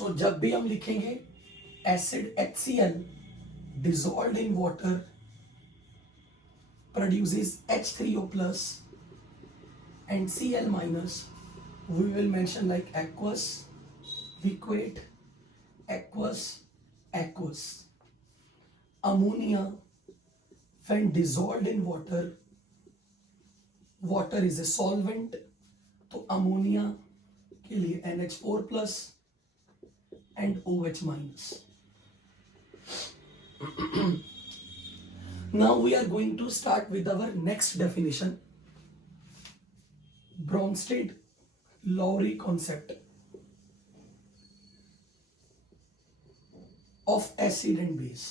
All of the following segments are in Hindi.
सो जब भी हम लिखेंगे acid HCl dissolved in water produces H3O plus and Cl minus, we will mention like aqueous, liquid, aqueous, aqueous. Ammonia, when dissolved in water, water is a solvent, तो अमोनिया के लिए NH4 plus and OH minus. Now we are going to start with our next definition, Bronsted-Lowry concept of acid and base.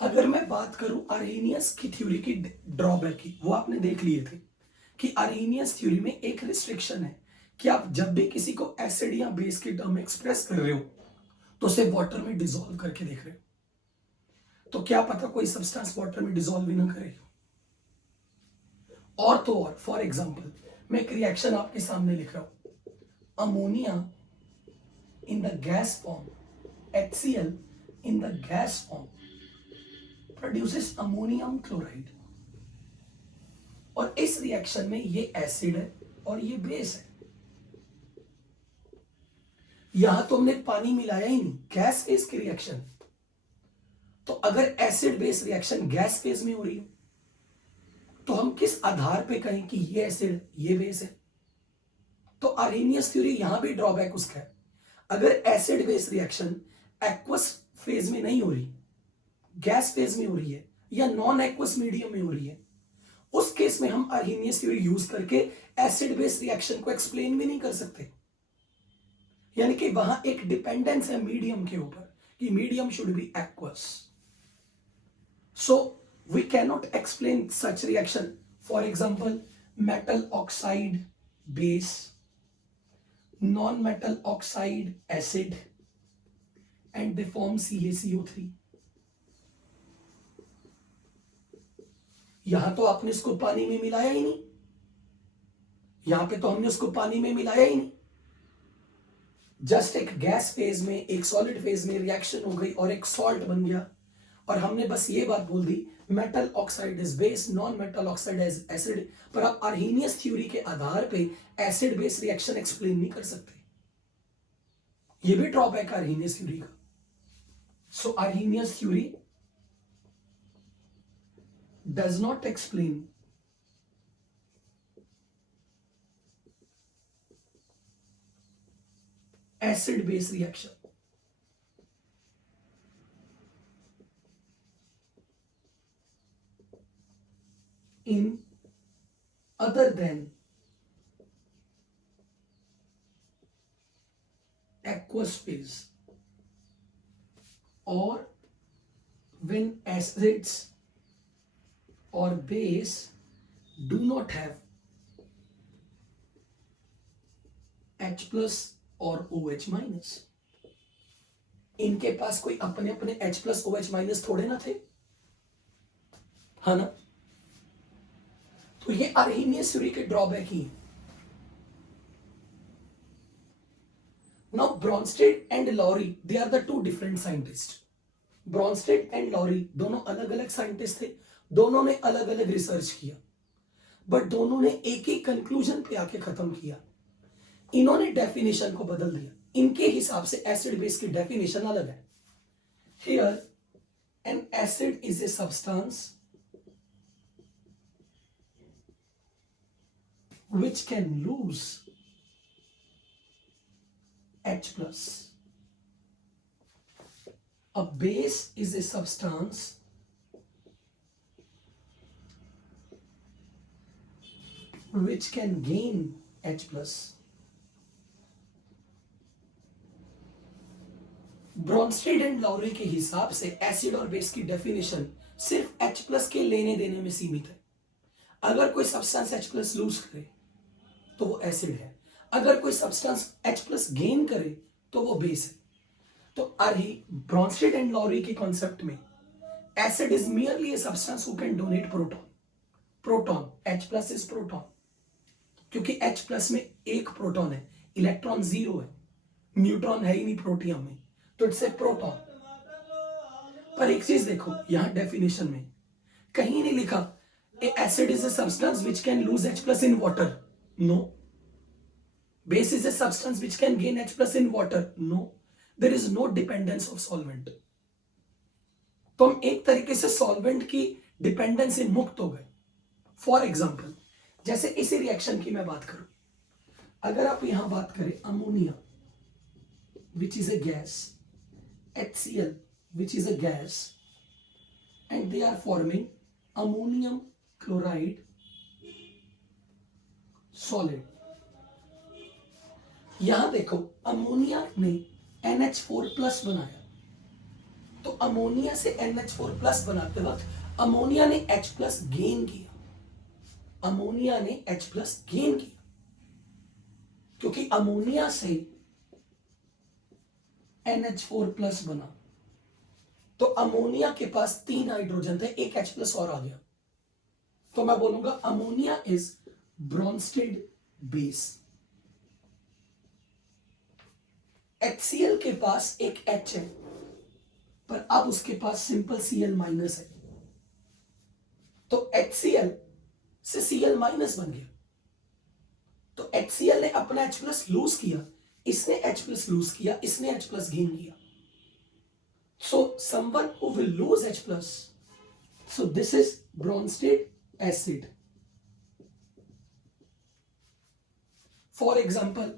अगर मैं बात करूं आर्हेनियस की थ्योरी की ड्रॉबैक की, वो आपने देख लिए थे कि आर्हेनियस थ्योरी में एक रिस्ट्रिक्शन है कि आप जब भी किसी को एसिड या बेस की टर्म एक्सप्रेस कर रहे हो तो उसे वाटर में डिसॉल्व करके देख रहे हो, तो क्या पता कोई सब्सटेंस वाटर में डिसॉल्व ही ना करे। और तो और फॉर एग्जांपल मैं एक रिएक्शन आपके सामने लिख रहा हूं, ammonia in the gas form, HCl in the gas form produces ammonium chloride, और इस रिएक्शन में ये एसिड है और ये बेस है। यहां तो हमने पानी मिलाया ही नहीं, गैस फेज की रिएक्शन। तो अगर acid base reaction gas phase में हो रही है तो हम किस आधार पे कहें कि ये एसिड ये बेस है? तो आर्हेनियस थ्योरी यहां भी ड्रॉबैक उसका है, अगर acid base reaction aqueous phase में नहीं हो रही, गैस फेज में हो रही है या नॉन एक्वस मीडियम में हो रही है, उस केस में हम आर्हेनियस थ्योरी यूज करके एसिड बेस रिएक्शन को एक्सप्लेन भी नहीं कर सकते। यानी कि वहां एक डिपेंडेंस है मीडियम के ऊपर कि medium should be aqueous, so we cannot explain such reaction. For example metal oxide base, non metal oxide acid and they form CaCO3। यहां तो आपने इसको पानी में मिलाया ही नहीं, यहां पे तो हमने उसको पानी में मिलाया ही नहीं, जस्ट एक गैस फेज में एक सॉलिड फेज में रिएक्शन हो गई और एक सॉल्ट बन गया, और हमने बस ये बात बोल दी metal oxide is base, non metal oxide is acid. पर आप आर्हेनियस थ्योरी के आधार पे एसिड बेस रिएक्शन एक्सप्लेन नहीं कर सकते, ये भी ड्रॉबैक है आर्हेनियस थ्योरी का। So Arrhenius theory does not explain acid base reaction. In other than aqueous phase or when acids or base do not have H plus और OH माइनस। इनके पास कोई अपने अपने H plus OH माइनस थोड़े ना थे, है ना? तो ये आर्हेनियस थ्योरी के ड्रॉबैक ही। Now Bronsted and Lowry, they are the two different scientist. Bronsted and Lowry दोनों अलग अलग साइंटिस्ट थे, दोनों ने अलग अलग रिसर्च किया, बट दोनों ने एक ही कंक्लूजन पे आके खत्म किया। इन्होंने डेफिनेशन को बदल दिया, इनके हिसाब से एसिड बेस की डेफिनेशन अलग है। Here N acid is a substance which can lose H plus. A base is a substance which can gain H plus. Bronsted and Lowry के हिसाब से एसिड और बेस की डेफिनेशन सिर्फ H प्लस के लेने देने में सीमित है। अगर कोई सब्सटेंस H प्लस लूज करे तो वो एसिड है, अगर कोई सब्सटेंस H प्लस गेन करे तो वो बेस है। तो ब्रॉन्स्टेड एंड लॉरी के कॉन्सेप्ट में Acid is merely a substance who can donate proton. Proton H plus is proton, क्योंकि H प्लस में एक प्रोटॉन है, इलेक्ट्रॉन जीरो है, न्यूट्रॉन है ही नहीं प्रोटियम में, तो इट्स ए प्रोटॉन। पर एक चीज देखो यहां डेफिनेशन में कहीं नहीं लिखा a acid is a substance which can lose H plus in water, no. Base is a substance which can gain H plus in water, no. There is no dependence of solvent. तो हम एक तरीके से सॉल्वेंट की डिपेंडेंस से मुक्त हो गए। फॉर एग्जाम्पल जैसे इसी रिएक्शन की मैं बात करूं, अगर आप यहां बात करें ammonia which is a gas, HCl which is a gas, and they are forming ammonium chloride solid। यहां देखो अमोनिया ने NH4 प्लस बनाया, तो अमोनिया से NH4 प्लस बनाते वक्त अमोनिया ने H प्लस गेन किया, अमोनिया ने H प्लस गेन किया, क्योंकि अमोनिया से NH4 प्लस बना, तो अमोनिया के पास 3 हाइड्रोजन थे, एक H प्लस और आ गया, तो मैं बोलूंगा ammonia is Bronsted base. HCl के पास एक H है, पर अब उसके पास सिंपल Cl माइनस है, तो HCl से Cl माइनस बन गया, तो HCl ने अपना H प्लस लूज किया, इसने H प्लस लूज किया, इसने H प्लस गेन किया। So someone who will lose H plus, so this is Bronsted acid। For example,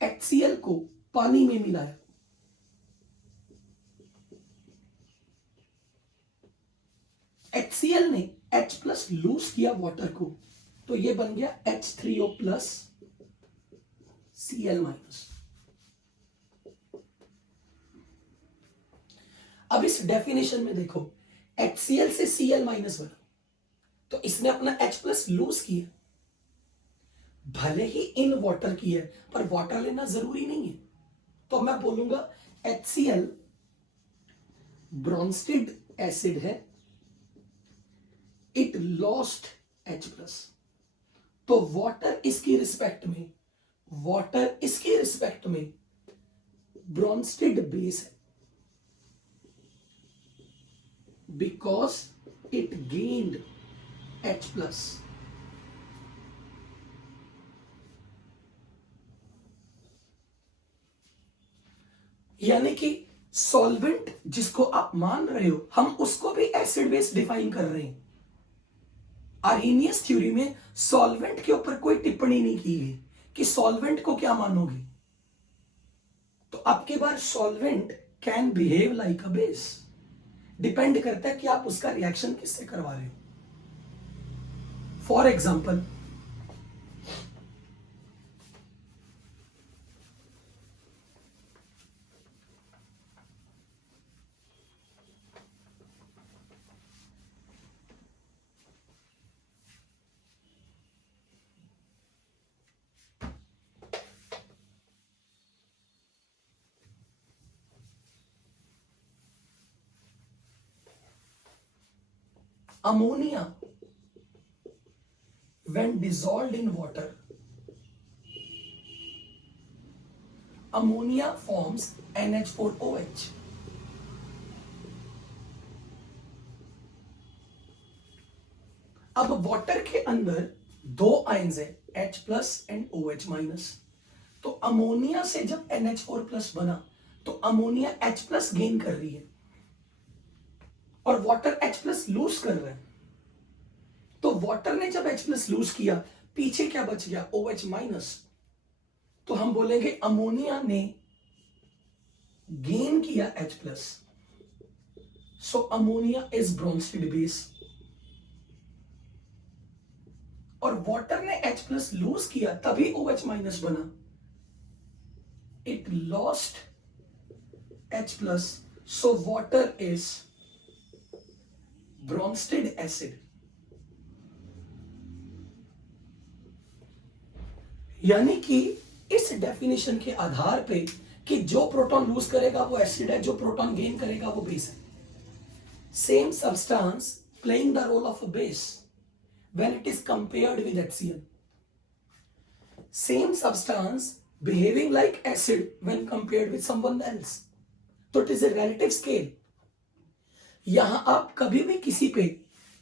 HCl को पानी में मिलाया, HCl ने H प्लस लूज किया वाटर को, तो ये बन गया H3O प्लस Cl माइनस। अब इस डेफिनेशन में देखो HCl से Cl माइनस बना, तो इसने अपना H प्लस लूज किया, भले ही इन वाटर की है पर वाटर लेना जरूरी नहीं है, तो मैं बोलूंगा HCl ब्रॉन्स्टेड एसिड है, इट लॉस्ट H प्लस, तो वाटर इसकी रिस्पेक्ट में, वाटर इसकी रिस्पेक्ट में ब्रॉन्स्टेड बेस है, because it gained H plus। यानी कि सॉल्वेंट जिसको आप मान रहे हो, हम उसको भी एसिड बेस डिफाइन कर रहे हैं। आर्हेनियस थ्योरी में सॉल्वेंट के ऊपर कोई टिप्पणी नहीं की गई कि सॉल्वेंट को क्या मानोगे, तो आपके बार solvent can behave like a base, depend करता है कि आप उसका रिएक्शन किससे करवा रहे हो। For example ammonia when dissolved in water, ammonia forms NH4OH। अब वाटर के अंदर दो आयंस है H plus and OH minus, तो अमोनिया से जब NH4 प्लस बना तो अमोनिया H प्लस गेन कर रही है और वाटर H प्लस लूज कर रहा है, तो वाटर ने जब H प्लस लूज किया पीछे क्या बच गया OH माइनस, तो हम बोलेंगे अमोनिया ने गेन किया H plus, so ammonia is Bronsted base, और वाटर ने H प्लस लूज किया तभी OH माइनस बना, it lost H plus, so water is Brønsted acid. यानी कि इस डेफिनेशन के आधार पे कि जो प्रोटॉन लूज करेगा वो एसिड है, जो प्रोटॉन गेन करेगा वो बेस है। same substance playing the role of a base when it is compared with HCl. Same substance behaving like acid when compared with someone else. तो it is a relative scale. यहां आप कभी भी किसी पे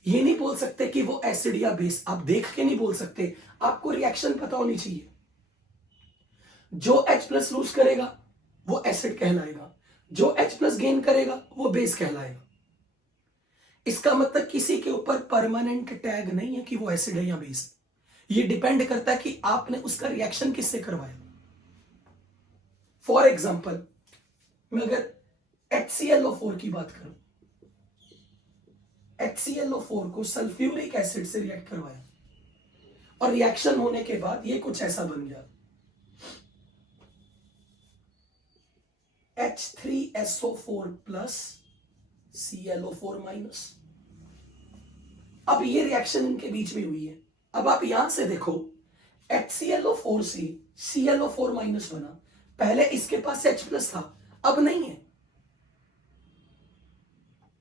ये नहीं बोल सकते कि वो एसिड या बेस, आप देख के नहीं बोल सकते, आपको रिएक्शन पता होनी चाहिए। जो H प्लस लूज करेगा वो एसिड कहलाएगा, जो H प्लस गेन करेगा वो बेस कहलाएगा। इसका मतलब किसी के ऊपर परमानेंट टैग नहीं है कि वो एसिड है या बेस। ये डिपेंड करता है कि आपने उसका रिएक्शन किससे करवाया। फॉर एग्जाम्पल, मैं अगर HClO4 की बात करूं, HClO4 को सल्फ्यूरिक एसिड से रिएक्ट करवाया और रिएक्शन होने के बाद ये कुछ ऐसा बन गया, H3SO4 प्लस ClO4 माइनस। अब ये रिएक्शन इनके बीच में हुई है। अब आप यहां से देखो, HClO4 से ClO4 माइनस बना, पहले इसके पास H प्लस था, अब नहीं है।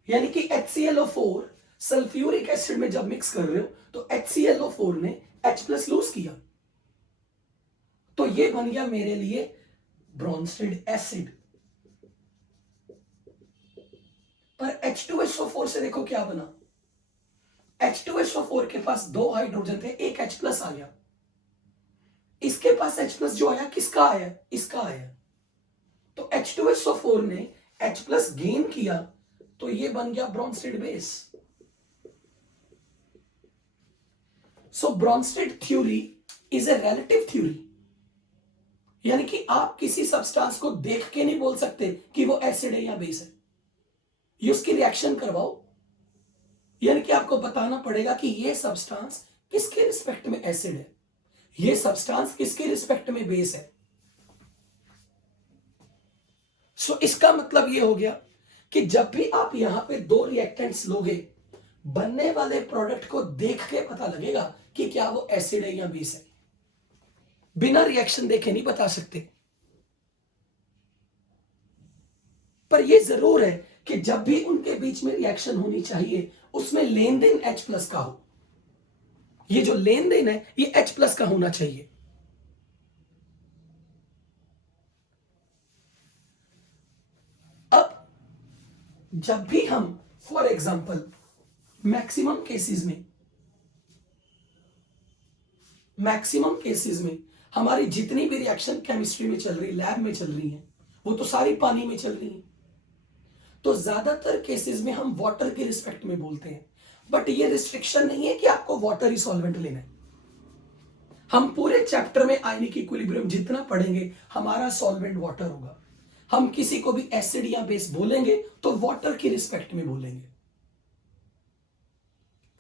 यानी कि HClO4 सल्फ्यूरिक एसिड में जब मिक्स कर रहे हो तो HClO4 ने H प्लस लूज किया, तो ये बन गया मेरे लिए ब्रोंस्टेड एसिड। पर H2SO4 से देखो क्या बना, H2SO4 के पास दो हाइड्रोजन थे, एक H प्लस आ गया, इसके पास H प्लस जो आया किसका आया, इसका आया, तो H2SO4 ने H प्लस गेन किया, तो ये बन गया Bronsted base. So Bronsted theory is a relative theory, यानी कि आप किसी सब्सटेंस को देख के नहीं बोल सकते कि वो एसिड है या बेस है, ये उसकी रिएक्शन करवाओ। यानी कि आपको बताना पड़ेगा कि ये सब्सटेंस किसके रिस्पेक्ट में एसिड है, ये सब्सटेंस किसके रिस्पेक्ट में बेस है। सो इसका मतलब ये हो गया कि जब भी आप यहां पे दो रिएक्टेंट्स लोगे, बनने वाले प्रोडक्ट को देख के पता लगेगा कि क्या वो एसिड है या बेस है, बिना रिएक्शन देखे नहीं बता सकते। पर यह जरूर है कि जब भी उनके बीच में रिएक्शन होनी चाहिए उसमें लेन देन H प्लस का हो, ये जो लेन देन है ये H प्लस का होना चाहिए। अब जब भी हम फॉर एग्जांपल मैक्सिमम केसेस में हमारी जितनी भी रिएक्शन केमिस्ट्री में चल रही, लैब में चल रही है, वो तो सारी पानी में चल रही है, तो ज्यादातर केसेस में हम वाटर के रिस्पेक्ट में बोलते हैं। बट ये रिस्ट्रिक्शन नहीं है कि आपको वाटर ही सॉल्वेंट लेना है। हम पूरे चैप्टर में आयनिक इक्विलिब्रियम जितना पढ़ेंगे हमारा सॉल्वेंट वाटर होगा। हम किसी को भी एसिड या बेस बोलेंगे तो वाटर की रिस्पेक्ट में बोलेंगे।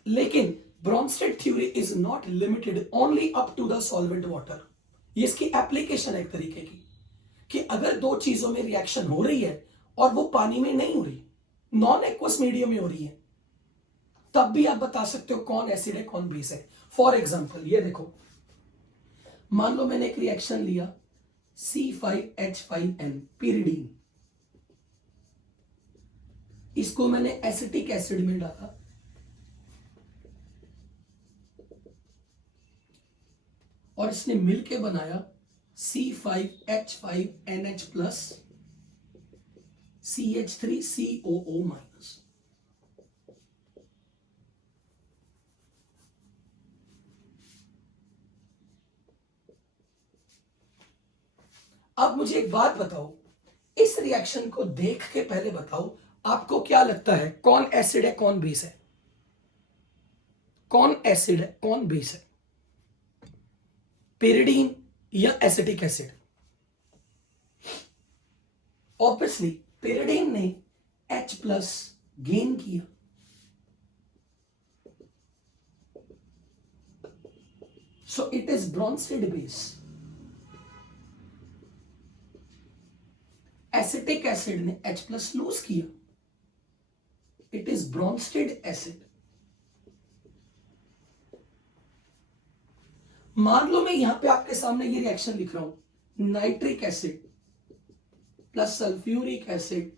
लेकिन Bronsted theory is not limited only up to the solvent water. ये इसकी एप्लीकेशन है एक तरीके की, कि अगर दो चीजों में रिएक्शन हो रही है और वो पानी में नहीं हो रही, नॉन एक्वस मीडियम में हो रही है, तब भी आप बता सकते हो कौन एसिड है कौन बेस है। फॉर एग्जांपल ये देखो, मान लो मैंने एक रिएक्शन लिया C5H5N pyridine, इसको मैंने एसिटिक एसिड में डाला, और इसने मिलके बनाया C5H5NH प्लस CH3COO माइनस। अब मुझे एक बात बताओ, इस रिएक्शन को देख के पहले बताओ आपको क्या लगता है कौन एसिड है कौन बेस है, कौन एसिड है कौन बेस है, पेरिडीन या एसिटिक एसिड? ऑब्वियसली पेरिडीन ने H प्लस गेन किया, सो it is Bronsted base. Acetic acid ने H प्लस लूज किया, इट इज ब्रोंस्टेड एसिड। मान लो मैं यहां पे आपके सामने ये रिएक्शन लिख रहा हूं, nitric acid plus sulphuric acid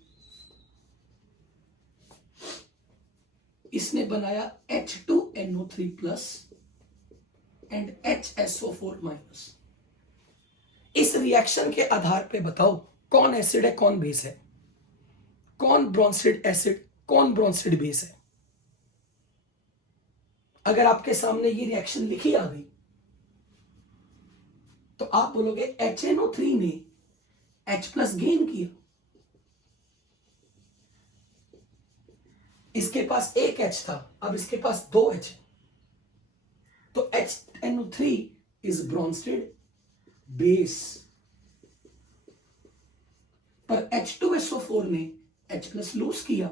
इसने बनाया H2NO3 plus and HSO4 minus. इस रिएक्शन के आधार पे बताओ कौन एसिड है कौन बेस है, कौन ब्रोंस्टेड एसिड कौन ब्रोंस्टेड बेस है। अगर आपके सामने ये रिएक्शन लिखी आ गई तो आप बोलोगे HNO3 ने H प्लस गेन किया, इसके पास एक H था, अब इसके पास दो H है, तो HNO3 इज ब्रोंस्टेड बेस। पर H2SO4 ने H प्लस लूज किया,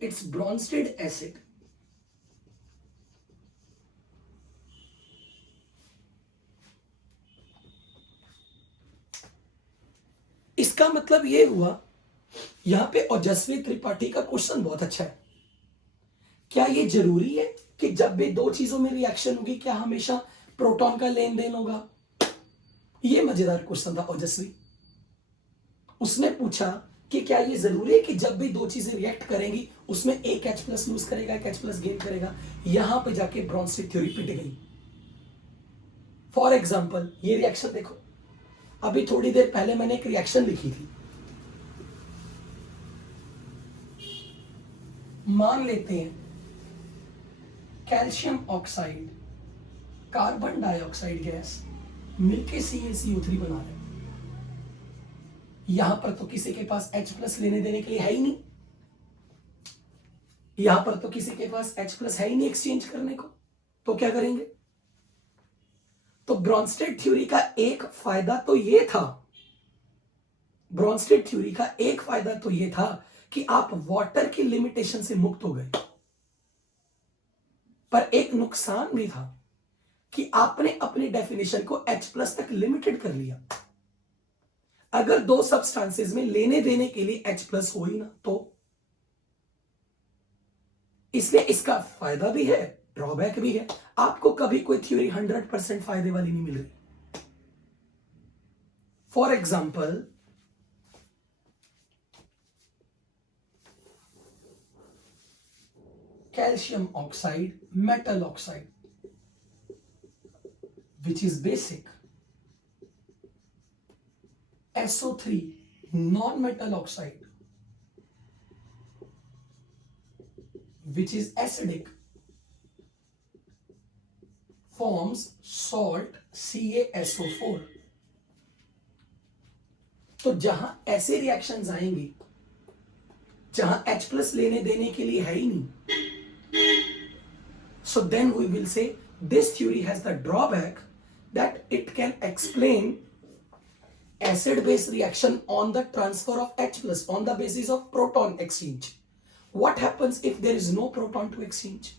इट्स ब्रोंस्टेड एसिड। इसका मतलब यह हुआ, यहां पे ओजस्वी त्रिपाठी का क्वेश्चन बहुत अच्छा है। क्या यह जरूरी है कि जब भी दो चीजों में रिएक्शन होगी क्या हमेशा प्रोटॉन का लेन देन होगा? यह मजेदार क्वेश्चन था ओजस्वी। उसने पूछा कि क्या यह जरूरी है कि जब भी दो चीजें रिएक्ट करेंगी उसमें एक H प्लस लूज करेगा एक H प्लस गेन करेगा। यहां पे जाके ब्रोंस्टेड थ्योरी पिट गई। फॉर एग्जाम्पल ये रिएक्शन देखो, अभी थोड़ी देर पहले मैंने एक रिएक्शन लिखी थी। मान लेते हैं calcium oxide carbon dioxide gas मिलके CaCO3 बना रहे हैं। यहां पर तो किसी के पास H प्लस लेने देने के लिए है ही नहीं, यहां पर तो किसी के पास H प्लस है ही नहीं एक्सचेंज करने को, तो क्या करेंगे? तो ब्रोंस्टेड थ्योरी का एक फायदा तो ये था, ब्रोंस्टेड थ्योरी का एक फायदा तो ये था कि आप वाटर की लिमिटेशन से मुक्त हो गए। पर एक नुकसान भी था कि आपने अपनी डेफिनेशन को H प्लस तक लिमिटेड कर लिया। अगर दो सब्सटेंसेस में लेने देने के लिए H प्लस हो ही ना, तो इसलिए इसका फायदा भी है ड्रॉबैक भी है। आपको कभी कोई थ्योरी 100% फायदे वाली नहीं मिल रही। For example calcium oxide metal oxide which is basic, SO3 non-metal oxide which is acidic forms salt CaSO4। तो जहां ऐसे रिएक्शंस आएंगे जहां H प्लस लेने देने के लिए है ही नहीं, so then we will say this theory has the drawback that it can explain acid base reaction on the transfer of H plus on the basis of proton exchange. What happens if there is no proton to exchange?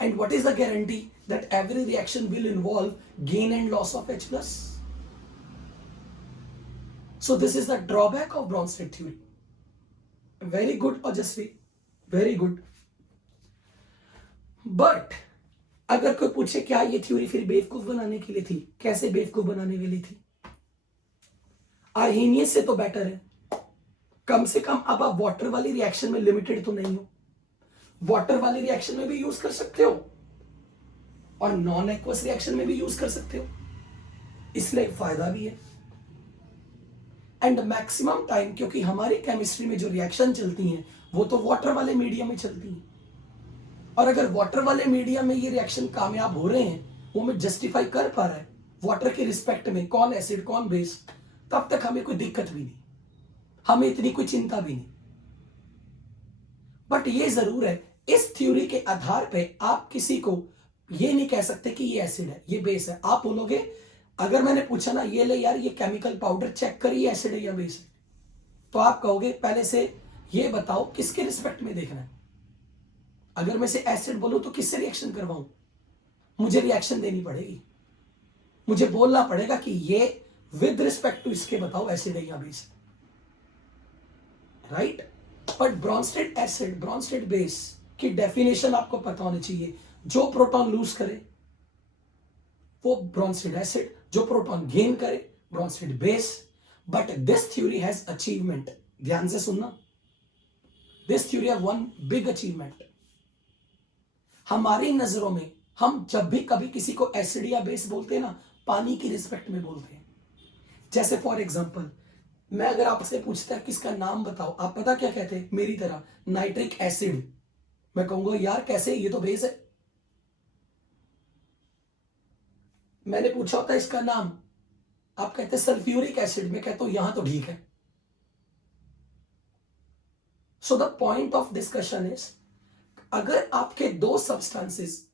And what is the guarantee that every reaction will involve gain and loss of H plus? So this is the drawback of Bronsted theory. Very good, Ojasvi, very good. But अगर कोई पूछे क्या ये थ्योरी फिर बेवकूफ बनाने के लिए थी, कैसे बेवकूफ बनाने के लिए थी? आर्हेनियस से तो बेटर है, कम से कम अब आप वाटर वाली रिएक्शन में लिमिटेड तो नहीं हो, वाटर वाली रिएक्शन में भी यूज कर सकते हो और नॉन एक्वस रिएक्शन में भी यूज कर सकते हो, इसलिए फायदा भी है। एंड मैक्सिमम टाइम क्योंकि हमारी केमिस्ट्री में जो रिएक्शन चलती हैं वो तो वाटर वाले मीडियम में चलती हैं, और अगर वाटर वाले मीडियम में ये रिएक्शन कामयाब हो रहे हैं, वो मैं जस्टिफाई कर पा रहा है वाटर के रिस्पेक्ट में कौन एसिड कौन बेस, तब तक हमें कोई दिक्कत भी नहीं, हमें इतनी कोई चिंता भी नहीं। बट ये जरूर है इस थ्योरी के आधार पे आप किसी को ये नहीं कह सकते कि ये एसिड है ये बेस है। आप बोलोगे, अगर मैंने पूछा ना ये ले यार ये केमिकल पाउडर चेक कर ये एसिड है या बेस है, तो आप कहोगे पहले से ये बताओ किसके रिस्पेक्ट में देखना है। अगर मैं से एसिड बोलूं तो किससे रिएक्शन करवाऊं? मुझे रिएक्शन देनी पड़ेगी, मुझे बोलना पड़ेगा कि ये विद रिस्पेक्ट टू इसके बताओ एसिड है या बेस है, right? But Bronsted acid Bronsted base की डेफिनेशन आपको पता होनी चाहिए। जो प्रोटॉन लूज करे वो ब्रोंस्टेड एसिड, जो प्रोटॉन गेन करे Bronsted base. But this theory has achievement, ध्यान से सुनना, this theory are one big achievement. हमारी नजरों में हम जब भी कभी किसी को एसिड या बेस बोलते हैं ना, पानी की रिस्पेक्ट में बोलते हैं। जैसे फॉर एग्जांपल, मैं अगर आपसे पूछता किसका नाम बताओ, आप पता क्या कहते हैं? मेरी तरह नाइट्रिक एसिड। मैं कहूंगा यार कैसे, ये तो बेस है। मैंने पूछा होता है इसका नाम, आप कहते हैं सल्फ्यूरिक एसिड, मैं कहता हूं यहां तो ठीक है। So the point of discussion is, अगर आपके दो सब्सटेंसेस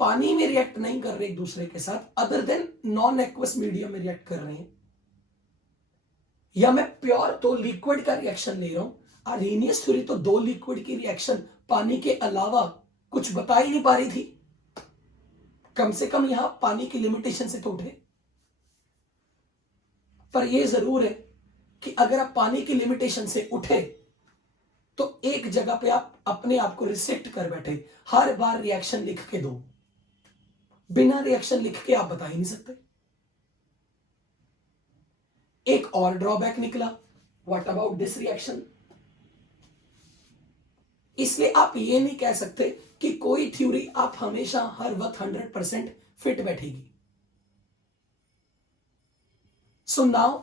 पानी में रिएक्ट नहीं कर रहे एक दूसरे के साथ, other than non aqueous medium में रिएक्ट कर रहे हैं, या मैं प्योर दो लिक्विड का रिएक्शन ले रहा हूं, आर्हेनियस थ्योरी तो दो लिक्विड की रिएक्शन पानी के अलावा कुछ बता ही नहीं पा रही थी। कम से कम यहां पानी की लिमिटेशन से तो उठे। पर यह जरूर है कि अगर आप पानी की लिमिटेशन से उठे तो एक जगह पे आप अपने आप को रिस्ट्रिक्ट कर बैठे, हर बार रिएक्शन लिख के दो। बिना रिएक्शन लिख के आप बता ही नहीं सकते। एक और ड्रॉबैक निकला, व्हाट अबाउट दिस रिएक्शन। इसलिए आप ये नहीं कह सकते कि कोई थ्योरी आप हमेशा हर वक्त 100% फिट बैठेगी। सो नाउ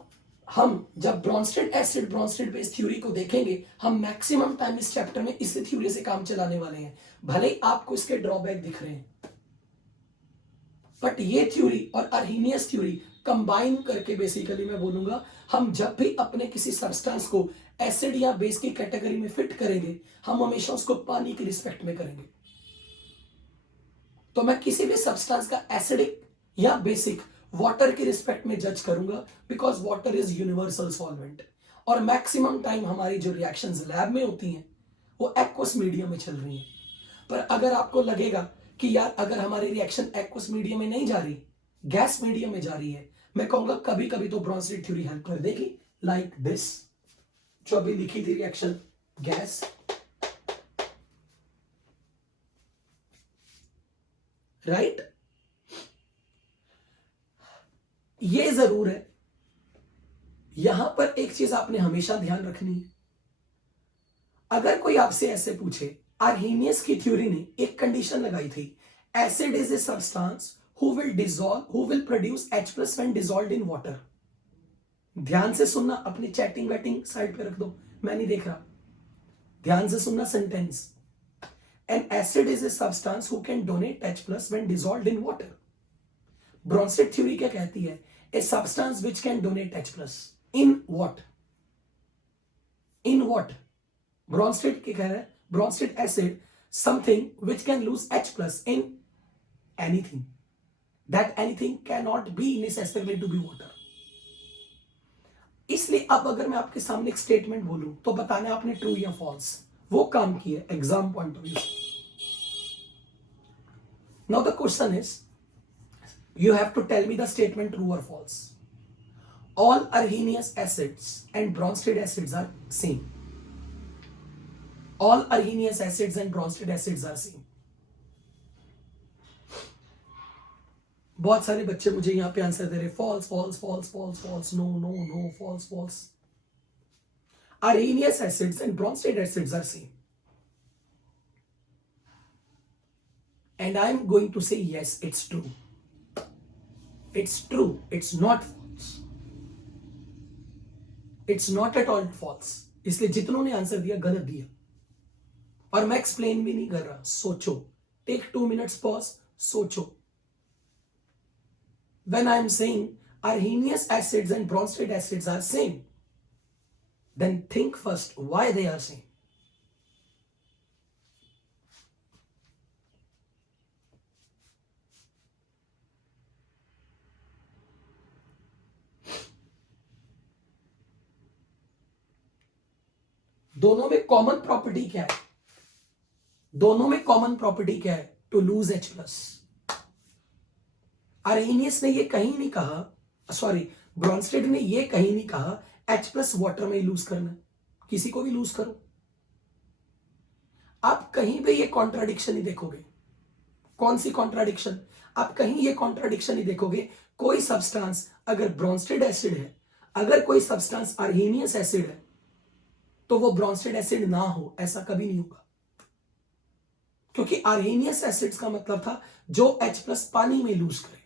हम जब Brønsted acid Brønsted base theory को देखेंगे, हम मैक्सिमम टाइम इस चैप्टर में इसी थ्योरी से काम चलाने वाले हैं, भले ही आपको इसके ड्रॉबैक दिख रहे हैं। बट ये थ्योरी और आर्हेनियस थ्योरी कंबाइन करके बेसिकली मैं बोलूंगा, हम जब भी अपने किसी सब्सटेंस को एसिड या बेस की कैटेगरी में फिट करेंगे, हम हमेशा उसको पानी की रिस्पेक्ट में करेंगे। तो मैं किसी भी सब्सटेंस का एसिडिक या बेसिक वाटर की रिस्पेक्ट में जज करूंगा, because water is universal solvent. और मैक्सिमम टाइम हमारी जो रिएक्शंस लैब में होती हैं वो एक्वस मीडियम में चल रही हैं। पर अगर आपको लगेगा कि यार अगर हमारी रिएक्शन एक्वस मीडियम में नहीं जा रही, गैस मीडियम में जा रही है, मैं कहूंगा कभी कभी तो ब्रॉन्स्टेड थ्योरी हेल्प कर देगी। लाइक दिस, जो अभी लिखी थी रिएक्शन गैस, राइट। ये जरूर है, यहां पर एक चीज आपने हमेशा ध्यान रखनी है। अगर कोई आपसे ऐसे पूछे, आर्हेनियस की थ्योरी ने एक कंडीशन लगाई थी, acid is a substance who will produce H+ when dissolved in water. ध्यान से सुनना, अपनी चैटिंग वैटिंग साइड पे रख दो, मैं नहीं देख रहा। ध्यान से सुनना sentence, an acid is a substance who can donate H+ when dissolved in water. Bronsted theory क्या कहती है? A substance which can donate H+ in what? In what? Bronsted क्या कह रहा है? Bronsted acid something which can lose H+ in anything, that anything can not be necessarily to be water. इसलिए अब अगर मैं आपके सामने एक स्टेटमेंट बोलूं तो बताना आपने ट्रू या फॉल्स, वो काम किया एग्जाम पॉइंट ऑफ व्यू से। Now the question is, you have to tell me the statement true or false. All Arrhenius acids and Bronsted acids are same. All Arrhenius acids and Bronsted acids are same. बहुत सारे बच्चे मुझे यहां पे आंसर दे रहे, false false false false false, no no no, false false. Arrhenius acids and Bronsted acids are same. And I am going to say yes, it's true. It's true, it's not false. It's not at all false. इसलिए जितनों ने आंसर दिया गलत दिया, और मैं एक्सप्लेन भी नहीं कर रहा। सोचो, टेक 2 minutes पॉज, सोचो। When I am saying Arrhenius acids and Bronsted acids are same, then think first why they are same. दोनों में कॉमन प्रॉपर्टी क्या है? दोनों में कॉमन प्रॉपर्टी क्या है? To lose H+। आर्हेनियस ने ये कहीं नहीं कहा, सॉरी ब्रॉन्स्टेड ने ये कहीं नहीं कहा H+ वाटर में लूज करना, किसी को भी लूज करो। आप कहीं पे ये कॉन्ट्राडिक्शन नहीं देखोगे। कौन सी कॉन्ट्राडिक्शन? आप कहीं ये कॉन्ट्राडिक्शन नहीं देखोगे। कोई सब्सटेंस अगर ब्रॉन्स्टेड एसिड है, अगर कोई सब्सटेंस आर्हेनियस एसिड है, तो वो ब्रॉन्स्टेड एसिड ना हो, ऐसा कभी नहीं होगा। क्योंकि अरहेनियस एसिड्स का मतलब था जो H+ पानी में लूज करे,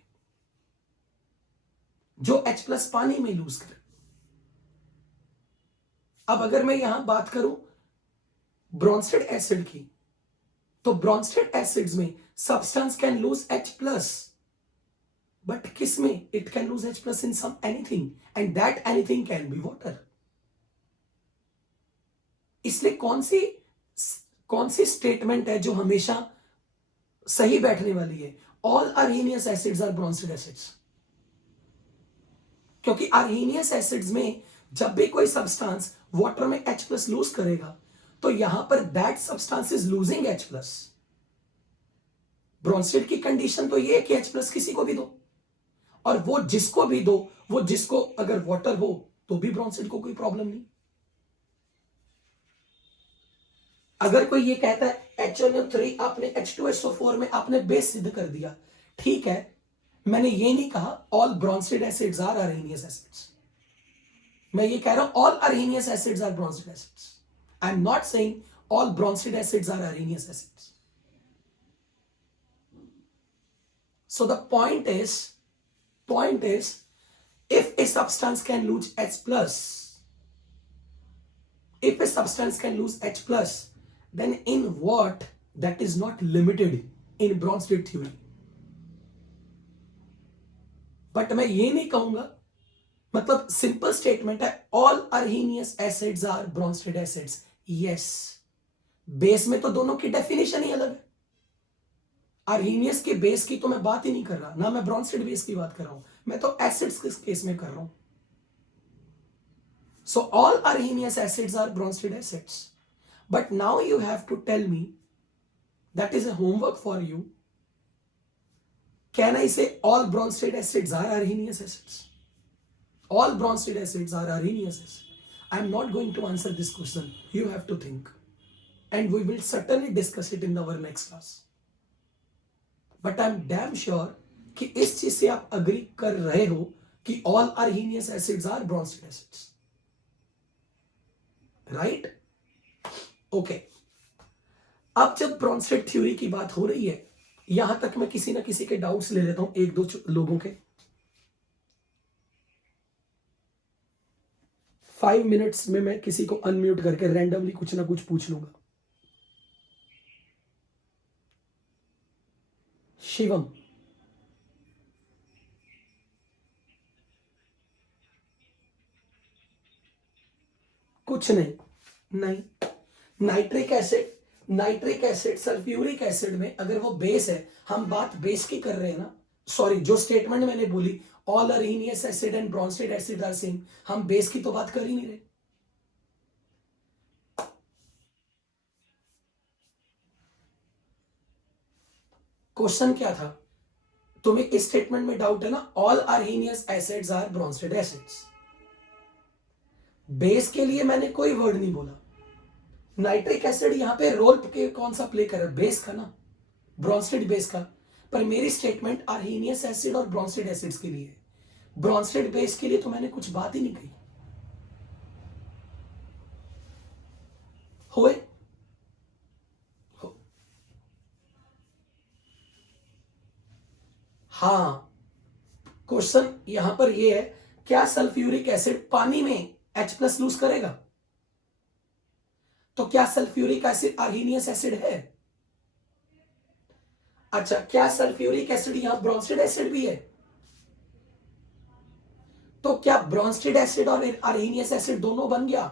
जो H+ पानी में लूज करे। अब अगर मैं यहां बात करूं ब्रॉन्स्टेड एसिड की, तो ब्रॉन्स्टेड एसिड्स में substance can lose H+, but किस में? It can lose H+ in some anything, and that anything can be water. इसलिए कौन सी स्टेटमेंट है जो हमेशा सही बैठने वाली है? All Arrhenius acids are Bronsted acids. क्योंकि अरहेनियस एसिड्स में जब भी कोई सब्सटेंस वाटर में H+ लूज करेगा, तो यहां पर that substance is losing H+। Bronsted की कंडीशन तो ये है कि H+ किसी को भी दो, और वो जिसको भी दो, वो जिसको अगर वाटर हो तो भी ब्रॉन्स्टेड को कोई प्रॉब्लम नहीं। अगर कोई ये कहता है HNO3 आपने H2SO4 में आपने बेस सिद्ध कर दिया, ठीक है, मैंने ये नहीं कहा all Bronsted acids are Arrhenius acids. मैं ये कह रहा हूं all Arrhenius acids are Bronsted acids. I am not saying all Bronsted acids are Arrhenius acids. So the point is, if a substance can lose H+, if a substance can lose H+, then in what that is not limited in Bronsted theory. But मैं ये नहीं कहूंगा, मतलब सिंपल स्टेटमेंट है all Arrhenius acids are Bronsted acids. Yes, base में तो दोनों की डेफिनेशन ही अलग है। अरहेनियस के बेस की तो मैं बात ही नहीं कर रहा, ना मैं ब्रॉन्स्टेड बेस की बात कर रहा हूं, मैं तो एसिड्स के केस में कर रहा हूं। So all Arrhenius acids are Bronsted acids. But now you have to tell me, that is a homework for you. Can I say all Bronsted acids are Arrhenius acids? All Bronsted acids are Arrhenius acids. I am not going to answer this question. You have to think. And we will certainly discuss it in our next class. But I am damn sure कि इस चीज से आप अग्री कर रहे हो कि all Arrhenius acids are Bronsted acids. Right? Okay. अब जब ब्रॉन्स्टेड थ्योरी की बात हो रही है, यहां तक मैं किसी ना किसी के डाउट्स ले लेता हूं, एक दो लोगों के। 5 मिनट्स में मैं किसी को अनम्यूट करके रैंडमली कुछ ना कुछ पूछ लूंगा। शिवम, कुछ नहीं, नहीं। नाइट्रिक एसिड सल्फ्यूरिक एसिड में अगर वो बेस है, हम बात बेस की कर रहे हैं ना। सॉरी, जो स्टेटमेंट मैंने बोली all Arrhenius acid and Bronsted acid are same, हम बेस की तो बात कर ही नहीं रहे। क्वेश्चन क्या था? तुम्हें इस स्टेटमेंट में डाउट है ना, all Arrhenius acids are Bronsted acids. Base के लिए मैंने कोई वर्ड नहीं बोला। नाइट्रिक एसिड यहां पे रोल के कौन सा प्ले कर रहा है? बेस का ना, ब्रॉन्स्टेड बेस का। पर मेरी स्टेटमेंट अरहेनियस एसिड और ब्रॉन्स्टेड एसिड्स के लिए है। ब्रॉन्स्टेड बेस के लिए तो मैंने कुछ बात ही नहीं कही। होए हो। हाँ, क्वेश्चन यहां पर यह है, क्या सल्फ्यूरिक एसिड पानी में H+ लूज करेगा? तो क्या सल्फ्यूरिक एसिड अरहेनियस एसिड है? अच्छा, क्या सल्फ्यूरिक एसिड यहां ब्रॉन्स्टेड एसिड भी है? तो क्या ब्रॉन्स्टेड एसिड और अरहेनियस एसिड दोनों बन गया?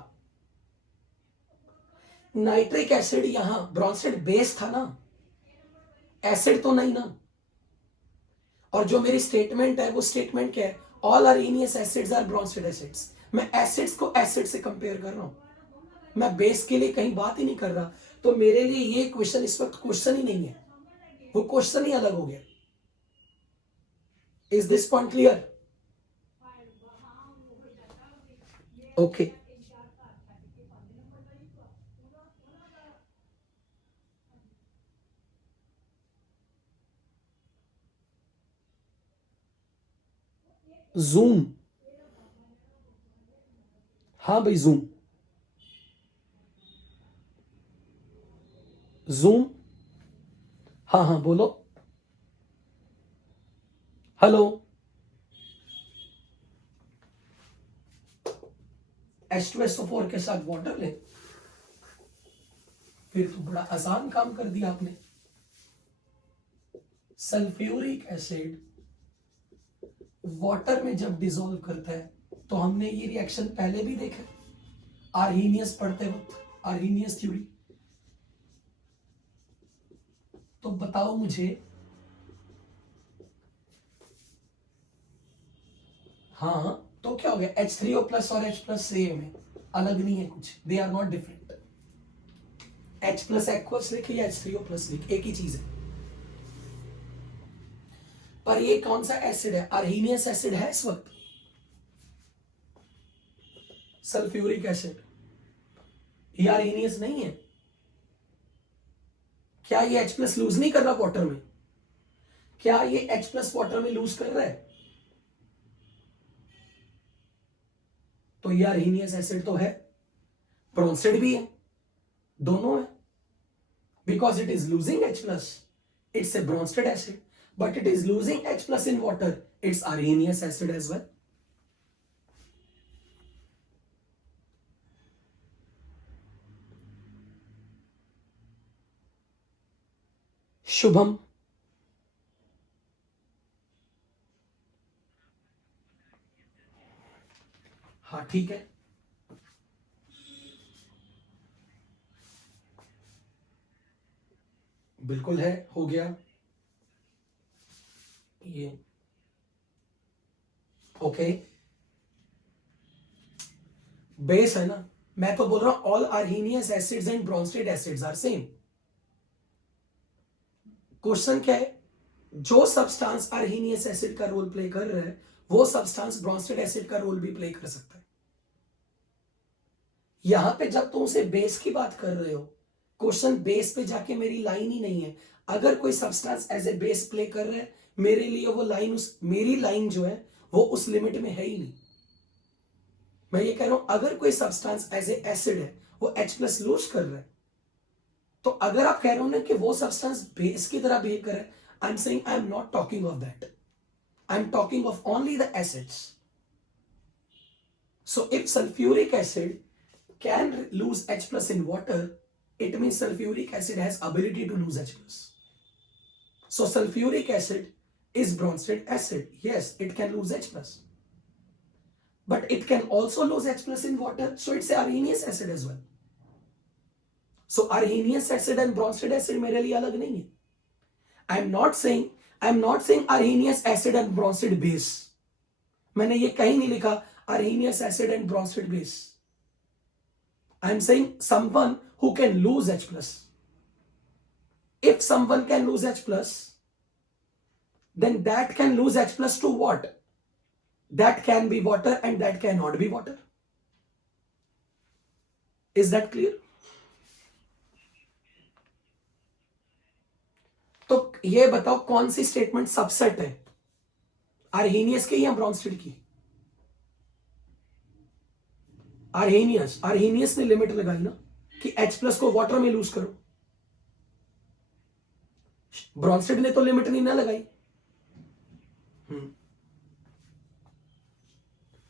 नाइट्रिक एसिड यहां ब्रॉन्स्टेड बेस था ना, एसिड तो नहीं ना। और जो मेरी स्टेटमेंट है वो स्टेटमेंट क्या है? All Arrhenius acids are Bronsted acids. मैं एसिड्स को एसिड से कंपेयर कर रहा हूं, मैं बेस के लिए कहीं बात ही नहीं कर रहा। तो मेरे लिए ये क्वेश्चन इस वक्त क्वेश्चन ही नहीं है, वो क्वेश्चन ही अलग हो गया। Is this point clear? Okay. Zoom, हाँ भाई जूम। जूम। हाँ हाँ बोलो। हेलो। H2SO4 के साथ वाटर ले, फिर तो बड़ा आसान काम कर दिया आपने। सल्फ्यूरिक एसिड वाटर में जब डिसॉल्व करता है तो हमने ये रिएक्शन पहले भी देखा, आर्हीनियस पढ़ते वक्त, आर्हीनियस थ्योरी। तो बताओ मुझे, हाँ तो क्या हो गया, H3O प्लस और H प्लस सेम है, अलग नहीं है कुछ, they are not different. H plus aqueous लिखे या H3O प्लस लिखे, एक ही चीज है। पर ये कौन सा एसिड है, आर्हीनियस एसिड है इस वक्त, सल्फ्यूरिक एसिड, ये आर्हीनियस नहीं है। क्या ये H प्लस लूज नहीं कर रहा वाटर में, क्या ये H प्लस वाटर में लूज कर रहा है, तो ये आर्हीनियस एसिड तो है, ब्रोंस्टेड भी है, दोनों है, because it is losing H plus, it's a Bronsted acid, but it is losing H plus in water, it's areneous acid as well. Shubham. हाँ ठीक है, बिल्कुल है, हो गया ये, ओके। बेस है ना, मैं तो बोल रहा हूं all Arrhenius acids and Bronsted acids are same. Question क्या है, जो सब्सटेंस आर्हीनियस एसिड का रोल प्ले कर रहा है वो सब्सटेंस ब्रोंस्टेड एसिड का रोल भी प्ले कर सकता है। यहां पे जब तुम उसे बेस की बात कर रहे हो, क्वेश्चन बेस पे जाके मेरी लाइन ही नहीं है। अगर कोई substance as a base play कर रहा है, मेरे लिए वो लाइन, उस मेरी लाइन जो है वो उस लिमिट में है ही नहीं। मैं ये कह रहा हूं अगर कोई सब्सटेंस एज ए एसिड है, वो H प्लस लूज कर रहा है, तो अगर आप कह रहे हो ना कि वो सब्सटेंस बेस की तरह बिहेव कर रहा है, I am saying I am not talking of that, I am talking of only the acids. So if sulphuric acid can lose H plus in water, it means sulfuric acid has ability to lose H plus. So sulfuric acid is Bronsted acid. Yes, it can lose H plus. But it can also lose H plus in water. So it's arrhenius acid as well. So arrhenius acid and Bronsted acid मेरे लिए अलग नहीं है. I'm not saying arrhenius acid and Bronsted base. मैंने ये कहीं नहीं लिखा arrhenius acid and Bronsted base. I am saying someone who can lose H plus. If someone can lose H plus, then that can lose H plus to what? That can be water and that cannot be water. Is that clear? तो ये बताओ कौन सी स्टेटमेंट सबसेट है, आर्हीनियस की या ब्रॉन्स्टेड की? आर्हीनियस ने लिमिट लगाई ना कि H प्लस को वाटर में लूज करो, ब्रॉन्स्टेड ने तो लिमिट नहीं ना लगाई।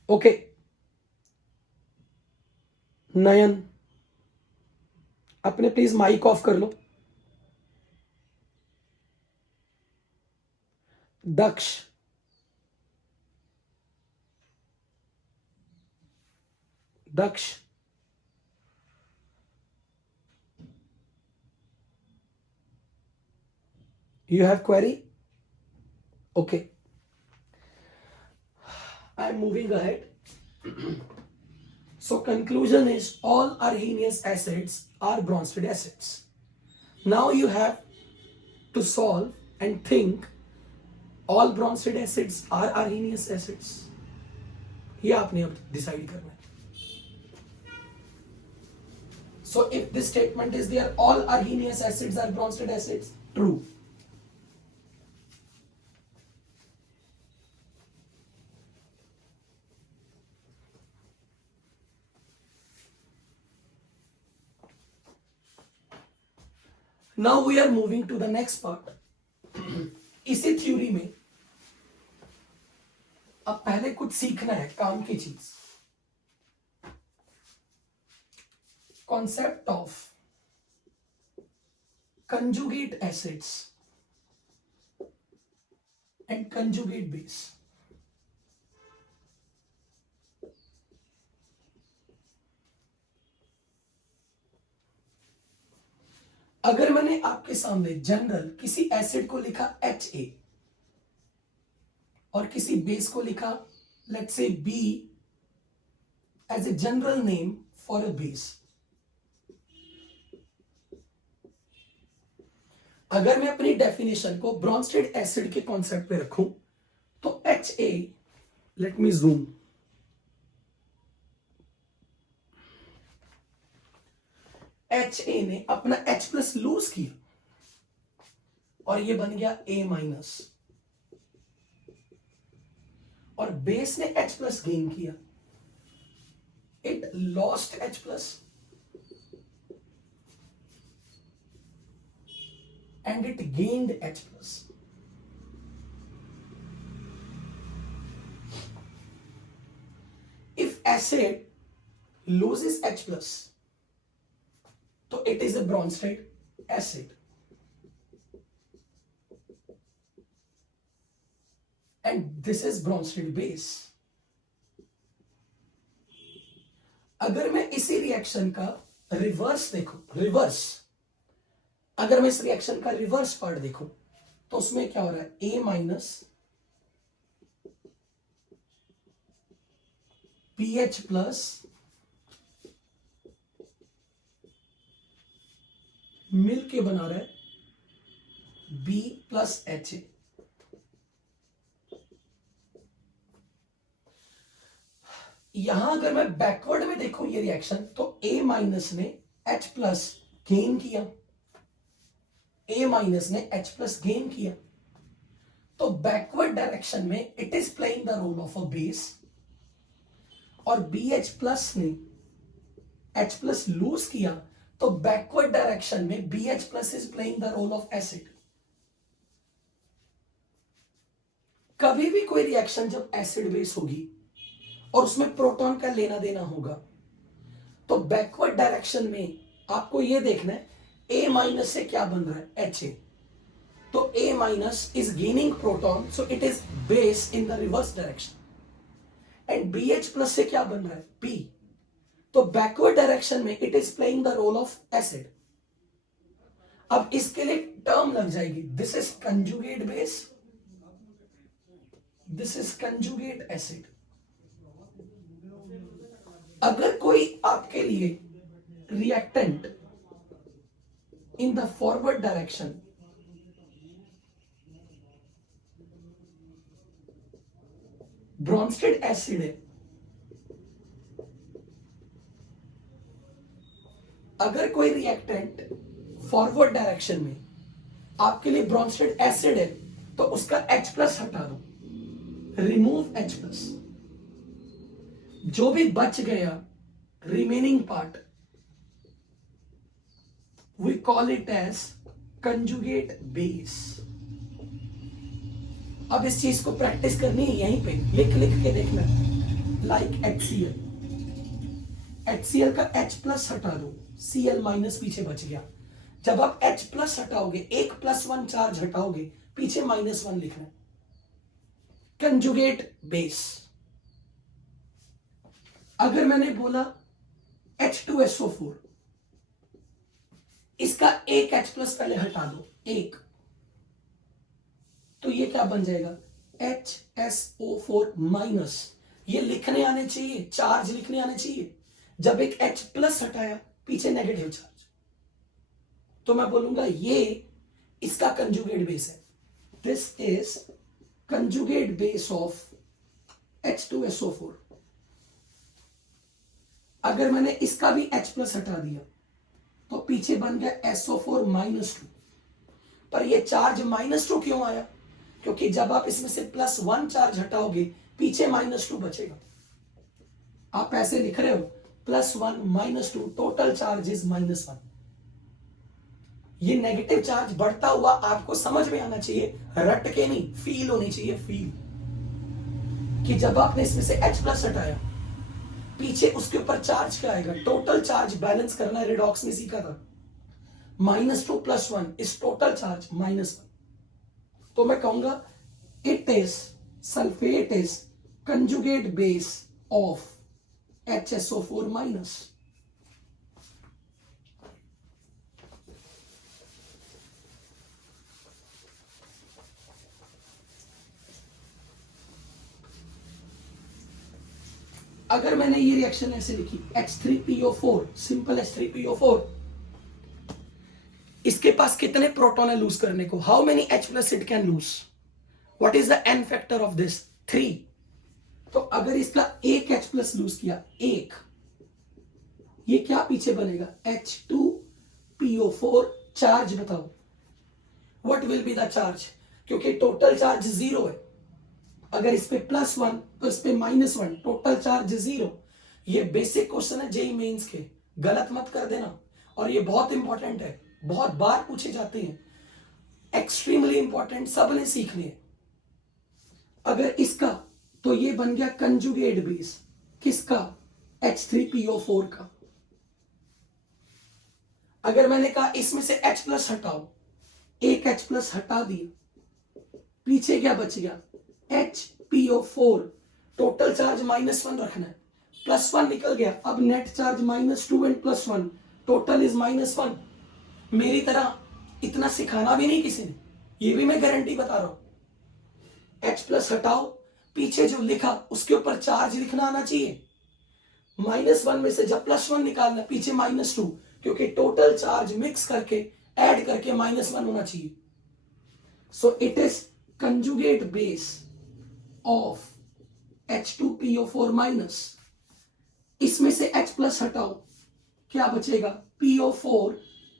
ओके नयन, अपने प्लीज माइक ऑफ कर लो। दक्ष, दक्ष, you have query? Okay, I'm moving ahead. So conclusion is all arrhenius acids are Bronsted acids. Now you have to solve and think all Bronsted acids are arrhenius acids. ये आपने अब डिसाइड करना है। So if this statement is there, all arrhenius acids are Bronsted acids, true. Now we are moving to the next part. इसी थ्योरी में अब पहले कुछ सीखना है, काम की चीज, concept of conjugate acids and conjugate base. अगर मैंने आपके सामने जनरल किसी एसिड को लिखा HA और किसी बेस को लिखा let's say B as a general name for a base, अगर मैं अपनी डेफिनेशन को ब्रॉन्स्टेड एसिड के कॉन्सेप्ट पे रखूं तो HA, let me zoom, HA ने अपना H प्लस लूज किया और ये बन गया A माइनस, और बेस ने H प्लस गेन किया, it lost H plus and it gained H plus. If acid loses H plus, so it is a Bronsted acid. And this is Bronsted base. अगर मैं इसी रिएक्शन का रिवर्स देखूं, अगर मैं इस रिएक्शन का रिवर्स पार्ट देखूं तो उसमें क्या हो रहा है, A माइनस PH प्लस मिल के बना रहा है B प्लस HA। यहां अगर मैं बैकवर्ड में देखूं ये रिएक्शन तो A माइनस ने H प्लस गेन किया, A माइनस ने H प्लस गेन किया, तो बैकवर्ड डायरेक्शन में it is playing the role of a base, और BH प्लस ने H प्लस लूज किया तो बैकवर्ड डायरेक्शन में BH plus is playing the role of acid. कभी भी कोई रिएक्शन जब एसिड बेस होगी और उसमें प्रोटॉन का लेना देना होगा तो बैकवर्ड डायरेक्शन में आपको यह देखना है A माइनस से क्या बन रहा है, HA, तो A minus is gaining proton, so it is base in the reverse direction, and BH plus से क्या बन रहा है, P, तो बैकवर्ड डायरेक्शन में it is playing the role of acid. अब इसके लिए टर्म लग जाएगी, this is conjugate base, this is conjugate acid. अगर कोई आपके लिए reactant in the forward direction Bronsted acid है, अगर कोई रिएक्टेंट फॉरवर्ड डायरेक्शन में आपके लिए ब्रॉन्स्टेड एसिड है तो उसका H प्लस हटा दो, रिमूव H प्लस, जो भी बच गया remaining part we call it as conjugate base। अब इस चीज को प्रैक्टिस करनी है, यहीं पे लिख लिख के देखना, लाइक HCl, HCl का H प्लस हटा दो, Cl माइनस पीछे बच गया। जब आप H प्लस हटाओगे, एक +1 चार्ज हटाओगे, पीछे -1 लिखना है, कंजुगेट बेस। अगर मैंने बोला H2SO4, इसका एक H प्लस पहले हटा दो, एक, तो ये क्या बन जाएगा, HSO4 माइनस, ये लिखने आने चाहिए, चार्ज लिखने आने चाहिए। जब एक H प्लस हटाया, पीछे नेगेटिव चार्ज, तो मैं बोलूंगा ये इसका कंजुगेट बेस है, this is conjugate base of H2SO4। अगर मैंने इसका भी H प्लस हटा दिया तो पीछे बन गया SO4 -2, पर ये चार्ज -2 क्यों आया, क्योंकि जब आप इसमें से +1 चार्ज हटाओगे, पीछे -2 बचेगा। आप ऐसे लिख रहे हो +1 -2, टोटल चार्ज इज -1, ये नेगेटिव चार्ज बढ़ता हुआ आपको समझ में आना चाहिए, रट के नहीं, फील होनी चाहिए, फील कि जब आपने इसमें से H प्लस हटाया, पीछे उसके ऊपर चार्ज क्या आएगा, टोटल चार्ज बैलेंस करना रिडॉक्स में सीखा था, -2 + 1 इज टोटल चार्ज -1। तो मैं कहूंगा it is sulphate is conjugate base of HSO4-। अगर मैंने ये रिएक्शन ऐसे लिखी H3PO4, सिंपल H3PO4, इसके पास कितने प्रोटॉन है लूज करने को, how many H plus it can loose, what is the n factor of this, 3। तो अगर इसका एक H प्लस लूज किया, एक, ये क्या पीछे बनेगा, H2PO4, चार्ज बताओ, what will be the charge, क्योंकि टोटल चार्ज 0 है, अगर इस पे +1 तो इस पे -1, टोटल चार्ज 0। ये बेसिक क्वेश्चन है जेईई मेंस के, गलत मत कर देना, और ये बहुत इंपॉर्टेंट है, बहुत बार पूछे जाते हैं, एक्सट्रीमली इंपॉर्टेंट, सबने सीखने हैं। अगर इसका, तो ये बन गया कंजुगेट बेस, किसका, H3PO4 का। अगर मैंने कहा इसमें से H प्लस हटाओ, एक H प्लस हटा दिया, पीछे क्या बच गया, HPO4, टोटल चार्ज -1 रखना है, +1 निकल गया, अब net charge -2 and +1, total is -1। मेरी तरह इतना सिखाना भी नहीं किसी ने, ये भी मैं गारंटी बता रहा हूं। H प्लस हटाओ, पीछे जो लिखा उसके ऊपर चार्ज लिखना आना चाहिए, -1 में से जब +1 निकालना, पीछे -2, क्योंकि टोटल चार्ज मिक्स करके ऐड करके -1 होना चाहिए। सो it is conjugate base of H2PO4-। इसमें से H प्लस हटाओ, क्या बचेगा, PO4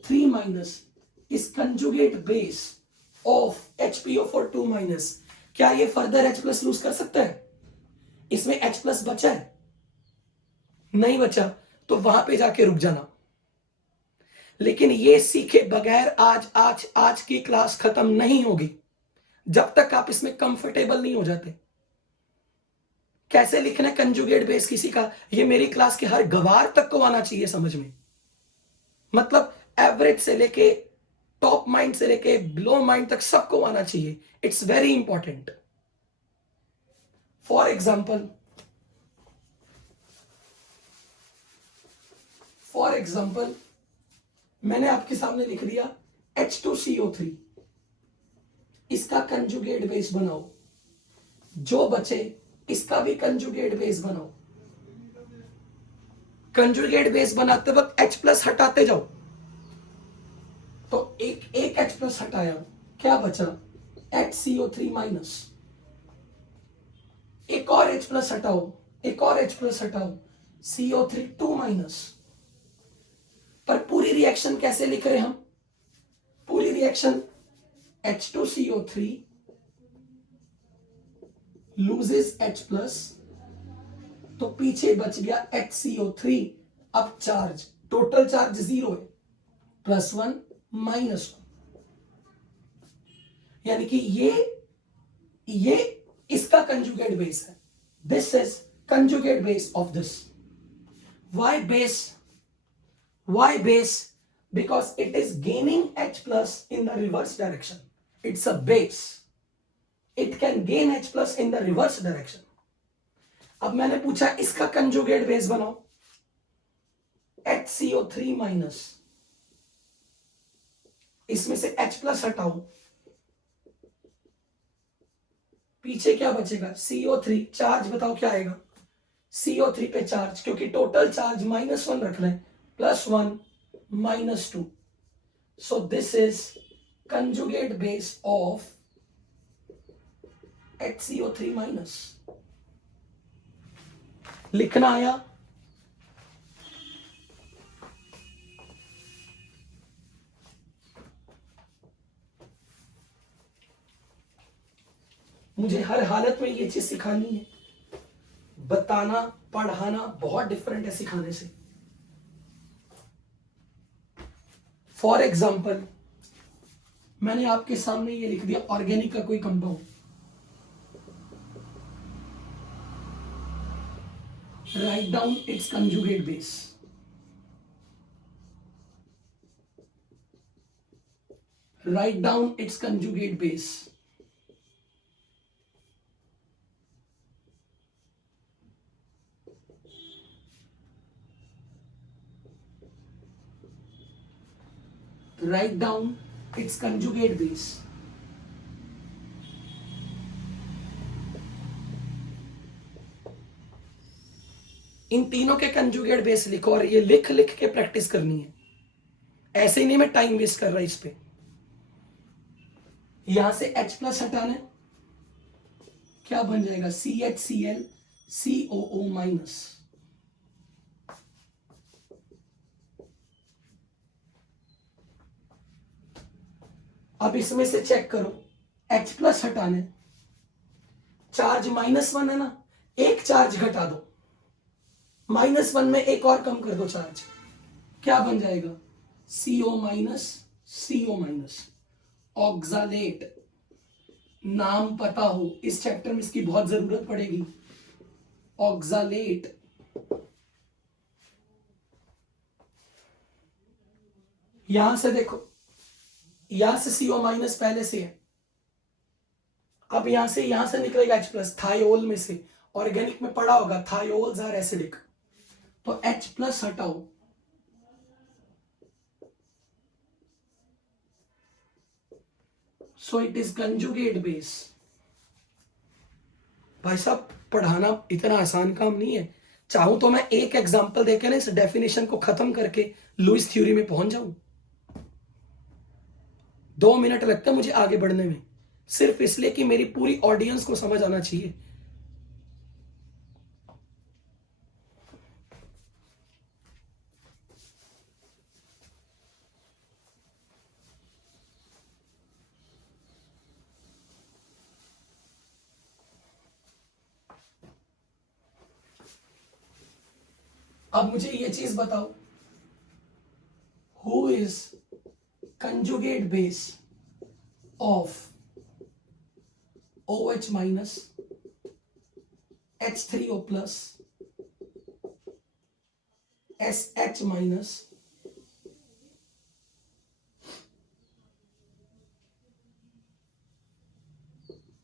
3- इस कंजुगेट बेस ऑफ HPO4 2-। क्या ये फर्दर H प्लस लूज कर सकता है, इसमें H प्लस बचा है, नहीं बचा, तो वहां पे जाके रुक जाना। लेकिन ये सीखे बगैर आज की क्लास खत्म नहीं होगी, जब तक आप इसमें कंफर्टेबल नहीं हो जाते। कैसे लिखना है कंजुगेट बेस किसी का, ये मेरी क्लास के हर गवार तक को आना चाहिए समझ में, मतलब एवरेज से लेके टॉप माइंड से लेके बिलो माइंड तक सबको आना चाहिए, it's very important. For example मैंने आपके सामने लिख दिया H2CO3, इसका कंजुगेट बेस बनाओ, जो बचे इसका भी कंजुगेट बेस बनाओ। कंजुगेट बेस बनाते वक्त H प्लस हटाते जाओ, तो एक H प्लस हटाया, क्या बचा, HCO3-। एक और H प्लस हटाओ, एक और H प्लस हटाओ, CO3 2-। पर पूरी रिएक्शन कैसे लिख रहे हम, पूरी reaction H2CO3 loses H plus, तो पीछे बच गया HCO3, अब चार्ज, टोटल चार्ज 0 है, +1 -1, यानी कि ये इसका कंजुगेट बेस है, this is conjugate base of this. Why base? Because it is gaining H plus in the reverse direction. It's a base. It can gain H plus in the reverse direction. अब मैंने पूछा इसका कंजुगेट बेस बनाओ, HCO3-। इसमें से H प्लस हटाओ, पीछे क्या बचेगा, CO3, चार्ज बताओ क्या आएगा, CO3 पे चार्ज, क्योंकि टोटल चार्ज -1 रखना है, +1 -2, so this is conjugate base of HCO3-। लिखना आया, मुझे हर हालत में ये चीज सिखानी है, बताना पढ़ाना बहुत डिफरेंट है सिखाने से। फॉर एग्जाम्पल मैंने आपके सामने ये लिख दिया ऑर्गेनिक का कोई compound, write down it's conjugate base. Write down its conjugate base. Write down its conjugate base. इन तीनों के कंजुगेट बेस लिखो और ये लिख लिख के प्रैक्टिस करनी है, ऐसे ही नहीं मैं टाइम वेस्ट कर रहा इस पे। यहां से H प्लस हटाना है, क्या बन जाएगा CHCl COO माइनस। अब इसमें से चेक करो, H प्लस हटाना है, चार्ज -1 है ना, एक चार्ज घटा दो, -1 में एक और कम कर दो चार्ज, क्या बन जाएगा CO minus CO minus. Oxalate, नाम पता हो, इस चैप्टर में इसकी बहुत जरूरत पड़ेगी। ऑक्सालेट, यहां से देखो, यहां से CO माइनस पहले से है, अब यहां से निकलेगा H प्लस, थायोल में से, ऑर्गेनिक में पढ़ा होगा थायोल्स आर एसिडिक, तो H प्लस हटाओ, सो इट इज कंजुगेट बेस। भाई साहब पढ़ाना इतना आसान काम नहीं है, चाहूं तो मैं एक एग्जांपल देकर ना इस डेफिनेशन को खत्म करके लुईस थ्योरी में पहुंच जाऊं। 2 मिनट लगता है मुझे आगे बढ़ने में, सिर्फ इसलिए कि मेरी पूरी ऑडियंस को समझ आना चाहिए। अब मुझे ये चीज बताओ, who is conjugate base of OH minus H3O plus SH minus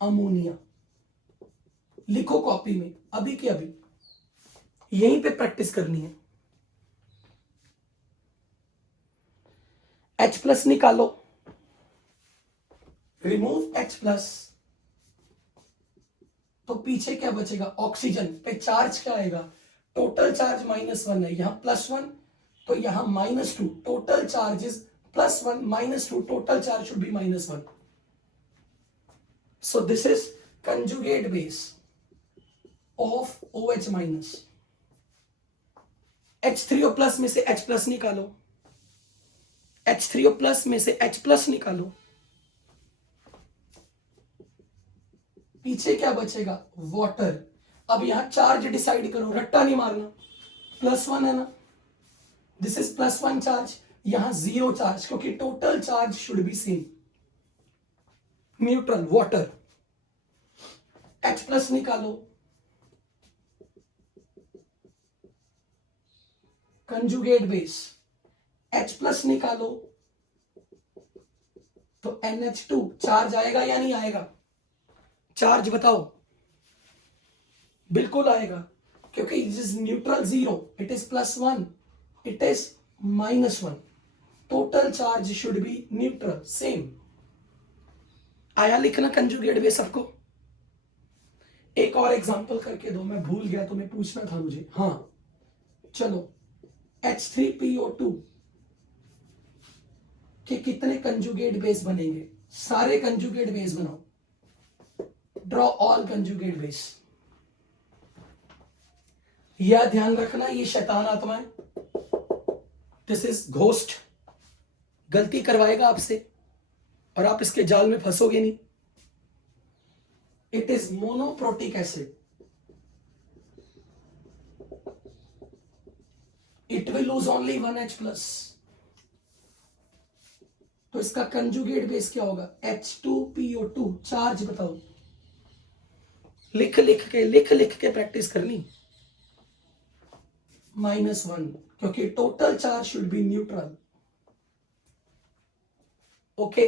ammonia. लिखो कॉपी में अभी के अभी, यहीं पे प्रैक्टिस करनी है। H प्लस निकालो, रिमूव H प्लस, तो पीछे क्या बचेगा, ऑक्सीजन पे चार्ज क्या आएगा, टोटल चार्ज -1 है, यहां +1 तो यहां -2, total charge is +1 -2, total charge should be -1। So this is conjugate base of OH minus. H3O plus में से H प्लस निकालो, H3O प्लस में से H प्लस निकालो, पीछे क्या बचेगा, वाटर। अब यहां चार्ज डिसाइड करो, रट्टा नहीं मारना, +1 है ना, दिस इज +1 चार्ज, यहां 0 चार्ज, क्योंकि total charge should be same, neutral water. H plus निकालो, कंजुगेट बेस, H प्लस निकालो तो NH2, चार्ज आएगा या नहीं आएगा, चार्ज बताओ, बिल्कुल आएगा, क्योंकि it is neutral 0, it is +1, it is -1, total charge should be neutral same. आया लिखना कंजुगेट बेस सबको। एक और एग्जांपल करके दो, मैं भूल गया, तुम्हें पूछना था मुझे। हाँ चलो, H3PO2 के कितने कंजुगेट बेस बनेंगे, सारे कंजुगेट बेस बनाओ, ड्रॉ ऑल कंजुगेट बेस। यह ध्यान रखना, ये शैतान आत्मा है, दिस इज घोस्ट, गलती करवाएगा आपसे और आप इसके जाल में फंसोगे नहीं। It is monoprotic acid, it will lose only 1 H plus, तो इसका कंजुगेट बेस क्या होगा? H2PO2। चार्ज बताओ, लिख लिख के प्रैक्टिस करनी। -1, क्योंकि total charge should be neutral. Okay.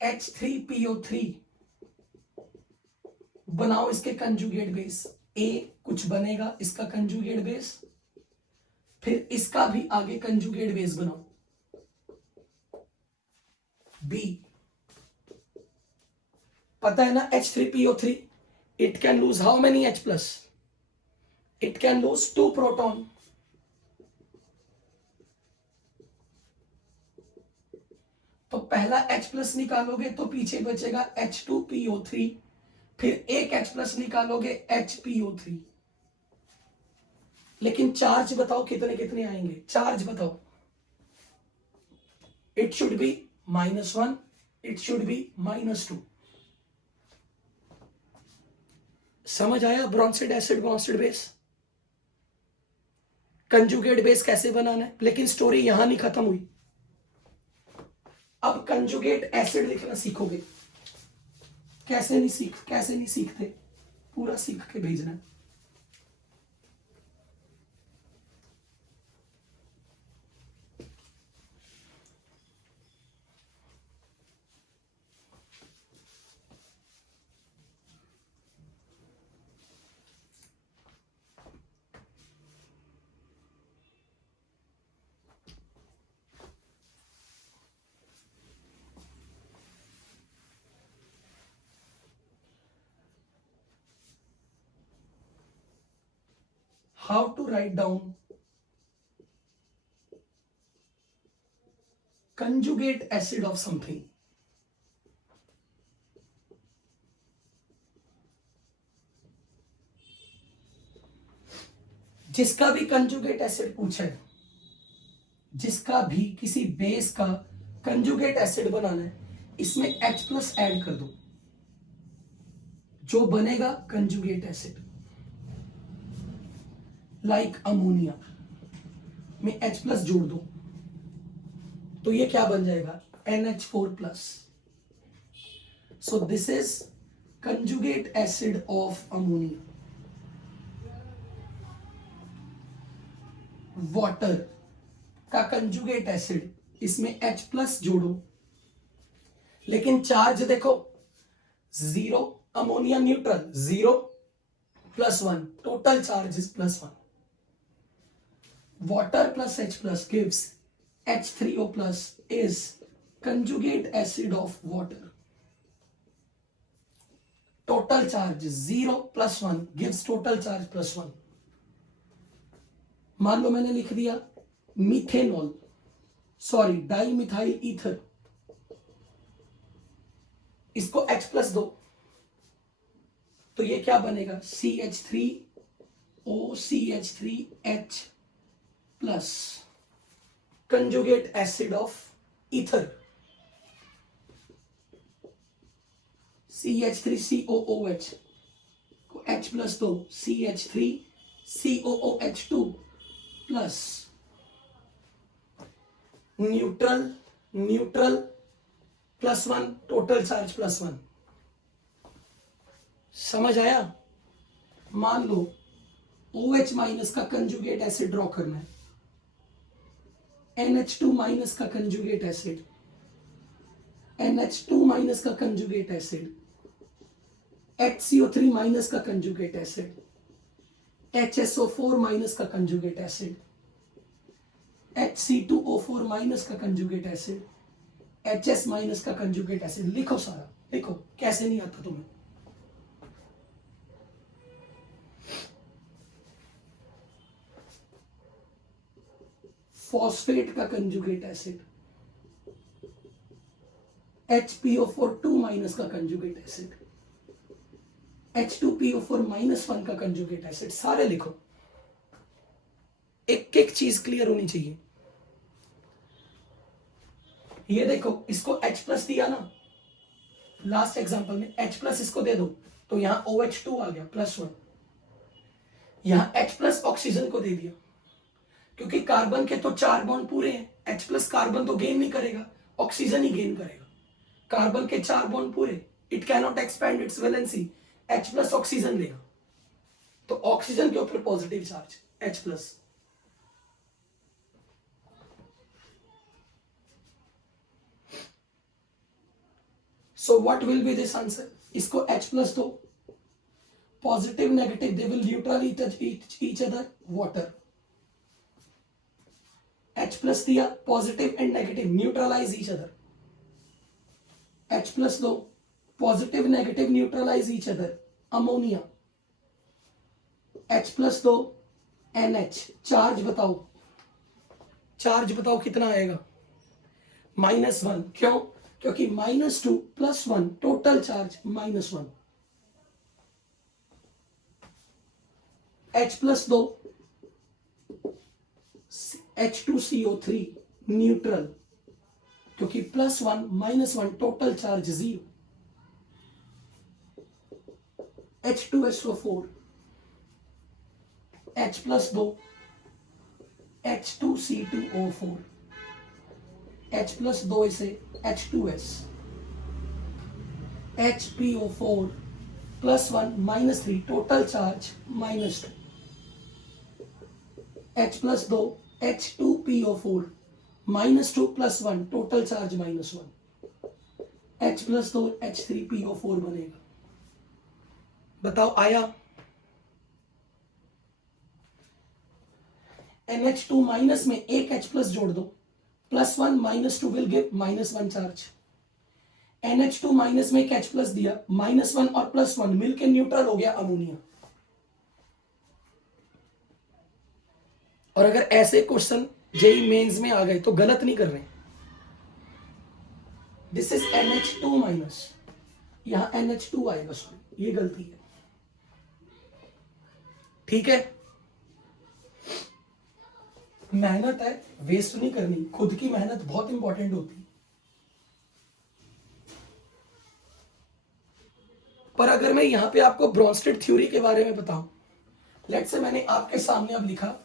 H3PO3 बनाओ इसके कंजुगेट बेस। A कुछ बनेगा इसका कंजुगेट बेस, फिर इसका भी आगे कंजुगेट बेस बनाओ। B पता है ना, H3PO3 it can loose how many H+? It can loose 2 proton. तो पहला H+ निकालोगे तो पीछे बचेगा H2PO3, फिर एक H+ निकालोगे HPO3। लेकिन चार्ज बताओ कितने कितने आएंगे? चार्ज बताओ। It should be -1, it should be -2। समझ आया? Bronsted acid Bronsted base, conjugate base कैसे बनाना है। लेकिन स्टोरी यहां नहीं खत्म हुई, अब कंजुगेट एसिड लिखना सीखोगे। कैसे नहीं सीखते, पूरा सीख के भेजना है। How to write down conjugate acid of something? जिसका भी कंजुगेट एसिड पूछा है, जिसका भी किसी बेस का कंजुगेट एसिड बनाना है, इसमें H+ ऐड कर दो, जो बनेगा कंजुगेट एसिड। लाइक अमोनिया में H+ जोड़ दो तो ये क्या बन जाएगा? NH4+। So this is conjugate acid of ammonia. Water का कंजुगेट एसिड, इसमें H+ जोड़ो, लेकिन चार्ज देखो 0, ammonia neutral, 0 + 1, total charge is +1। water plus H+ gives H3O+ is conjugate acid of water. Total charge 0 + 1 gives total charge +1। मान लो मैंने लिख दिया मिथेनॉल, सॉरी डाइमिथाइल ईथर, इसको H+ दो तो ये क्या बनेगा? CH3OCH3H plus conjugate acid of ether. CH3COOH को H+ दो, CH3COOH2 plus neutral +1, total charge +1। समझ आया? मान लो OH- का कंजुगेट एसिड ड्रॉ करना है, NH2- का कंजुगेट एसिड, NH2- का कंजुगेट एसिड, HCO3- का कंजुगेट एसिड, HSO4- का कंजुगेट एसिड, HC2O4- का कंजुगेट एसिड, HS- का कंजुगेट एसिड। लिखो सारा, लिखो, कैसे नहीं आता तुम्हें। फॉस्फेट का कंजुगेट एसिड, HPO4 का कंजुगेट एसिड, H2PO4- का कंजुगेट एसिड। सारे लिखो, एक एक चीज क्लियर होनी चाहिए। ये देखो, इसको H+ दिया ना लास्ट एग्जांपल में, H+ इसको दे दो तो यहां OH2 आ गया +1। यहां H+ ऑक्सीजन को दे दिया, क्योंकि कार्बन के तो 4 बॉन्ड पूरे हैं, H प्लस कार्बन तो गेन नहीं करेगा, ऑक्सीजन ही गेन करेगा। कार्बन के 4 बॉन्ड पूरे, it cannot expand its valency, H plus oxygen लेगा, तो ऑक्सीजन के ऊपर positive charge H plus. So what will be this answer? इसको H प्लस दो, positive negative they will neutrally touch each other, water. H plus दिया, positive and negative neutralise each other, H plus दो, positive negative neutralise each other, ammonia. H plus दो, NH, चार्ज बताओ, चार्ज बताओ कितना आएगा? -1। क्यों? क्योंकि -2 + 1 टोटल चार्ज -1। H प्लस दो, H2CO3 न्यूट्रल, क्योंकि +1 -1 total charge 0। H2SO4, H plus दो, H2C2O4, H प्लस दो इसे H2S, HPO4 +1 -3 total charge -2। H plus दो, H2PO4 -2 + 1 total charge -1। H plus दो, H3PO4 बनेगा। बताओ आया? NH2 माइनस में एक H प्लस जोड़ दो, +1 -2 will give -1 charge. NH2 minus में एक H प्लस दिया, -1 और +1 मिलकर न्यूट्रल हो गया अमोनिया। और अगर ऐसे क्वेश्चन जेई मेंस में आ गए तो गलत नहीं कर रहे। दिस इज NH2 माइनस, यहां NH2 आएगा, सॉरी ये गलती है, ठीक है। मेहनत है, वेस्ट नहीं करनी, खुद की मेहनत बहुत इंपॉर्टेंट होती है। पर अगर मैं यहां पे आपको ब्रोंस्टेड थ्योरी के बारे में बताऊं, लेट्स से मैंने आपके सामने अब लिखा,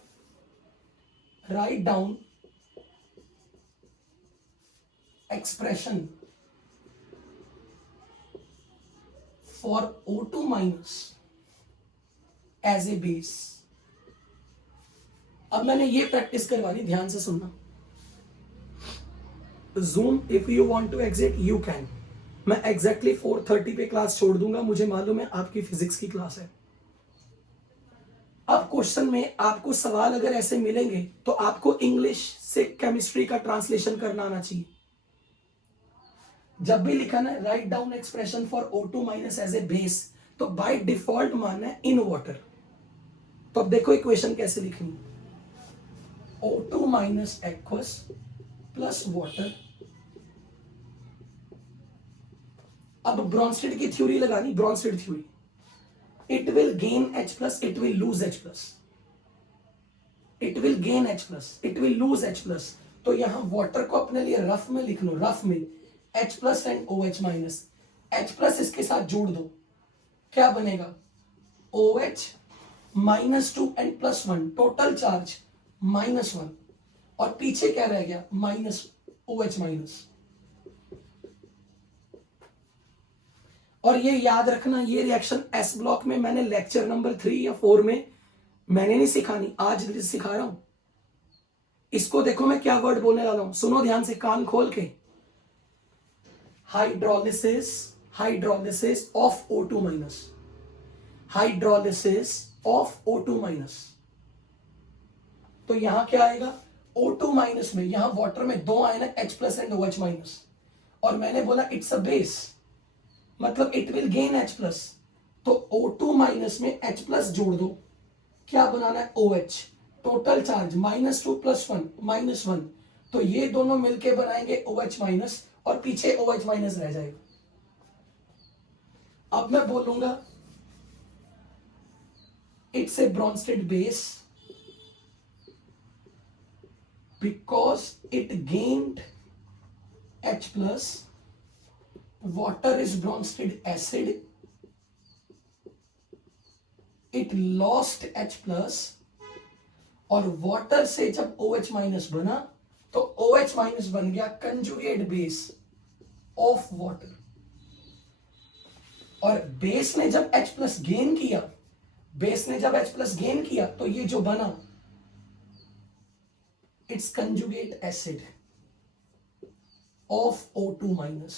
write down expression for O2 minus as a base. अब मैंने ये प्रैक्टिस करवानी, ध्यान से सुनना। Zoom if you want to exit you can. मैं एग्जैक्टली 4:30 पे क्लास छोड़ दूंगा, मुझे मालूम है आपकी फिजिक्स की क्लास है। अब क्वेश्चन में आपको सवाल अगर ऐसे मिलेंगे तो आपको इंग्लिश से केमिस्ट्री का ट्रांसलेशन करना आना चाहिए। जब भी लिखा ना write down expression for O2 minus as a base, तो बाय डिफॉल्ट मानना है इन वाटर। तो अब देखो इक्वेशन कैसे लिखनी, O2 minus aqueous plus water. अब ब्रोंस्टेड की थ्योरी लगानी, Bronsted theory, it will gain H plus, it will lose H plus, it will gain H plus, it will lose H plus. तो यहां वाटर को अपने लिए रफ में लिख लो, रफ में H plus and OH minus, H plus इसके साथ जोड़ दो, क्या बनेगा? OH -2 एंड +1 टोटल चार्ज -1, और पीछे क्या रह गया? OH minus. और ये याद रखना, ये रिएक्शन एस ब्लॉक में मैंने लेक्चर नंबर 3 या 4 में मैंने नहीं सिखानी, आज सिखा रहा हूं। इसको देखो मैं क्या वर्ड बोलने वाला हूं, सुनो ध्यान से, कान खोल के। Hydrolysis, hydrolysis of O2 minus, hydrolysis of O2 minus. तो यहां क्या आएगा? O2 माइनस में, यहां वाटर में दो आए ना, H plus and OH minus, और मैंने बोला इट्स अ बेस, मतलब it will gain H plus. तो O2 माइनस में H प्लस जोड़ दो, क्या बनाना है? OH, टोटल चार्ज -2 + 1 -1, तो ये दोनों मिलके बनाएंगे OH माइनस, और पीछे OH माइनस रह जाएगा। अब मैं बोलूंगा it's a Bronsted base because it gained H plus, water is Bronsted acid, it lost H plus, और वाटर से जब OH माइनस बना तो OH माइनस बन गया कंजुगेट बेस ऑफ वाटर, और बेस ने जब H प्लस गेन किया, बेस ने जब H प्लस गेन किया तो ये जो बना it's conjugate acid of O2 minus.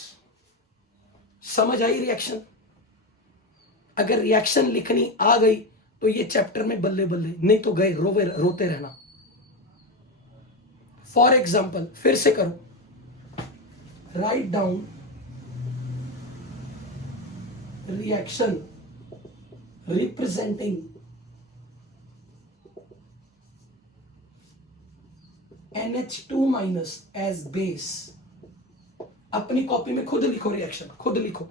समझ आई रिएक्शन? अगर रिएक्शन लिखनी आ गई तो ये चैप्टर में बल्ले बल्ले, नहीं तो गए रोते रहना। फॉर एग्जाम्पल फिर से करो, write down reaction representing NH2 minus as base. अपनी कॉपी में खुद लिखो, रिएक्शन खुद लिखो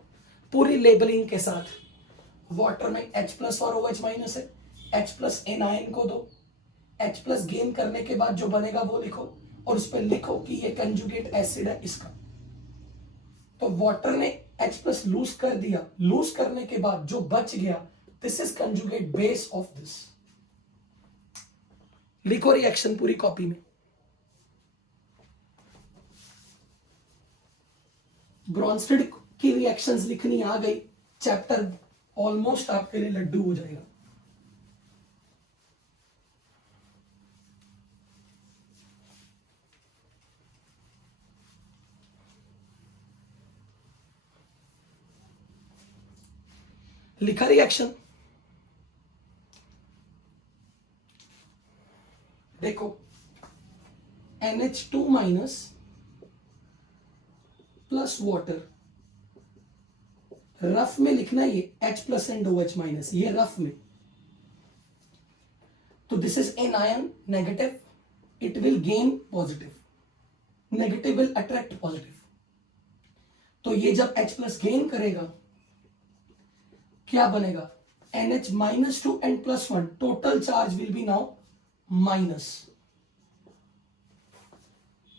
पूरी लेबलिंग के साथ। वाटर में H प्लस और OH माइनस है, H प्लस एनायन को दो, H प्लस गेन करने के बाद जो बनेगा वो लिखो, और उस पर लिखो कि ये कंजुगेट एसिड है इसका। तो वाटर ने H प्लस लूज कर दिया, लूज करने के बाद जो बच गया this is conjugate base of this. लिखो रिएक्शन पूरी कॉपी में। ब्रॉन्स्टेड की रिएक्शंस लिखनी आ गई, चैप्टर ऑलमोस्ट आपके लिए लड्डू हो जाएगा। लिखा रिएक्शन? देखो NH2 minus plus water, rough में लिखना ये H plus and OH minus, ये रफ में। तो this is anion negative, it will gain positive, negative will attract positive. तो ये जब H प्लस गेन करेगा क्या बनेगा? NH minus 2 and plus 1, total charge will be now minus,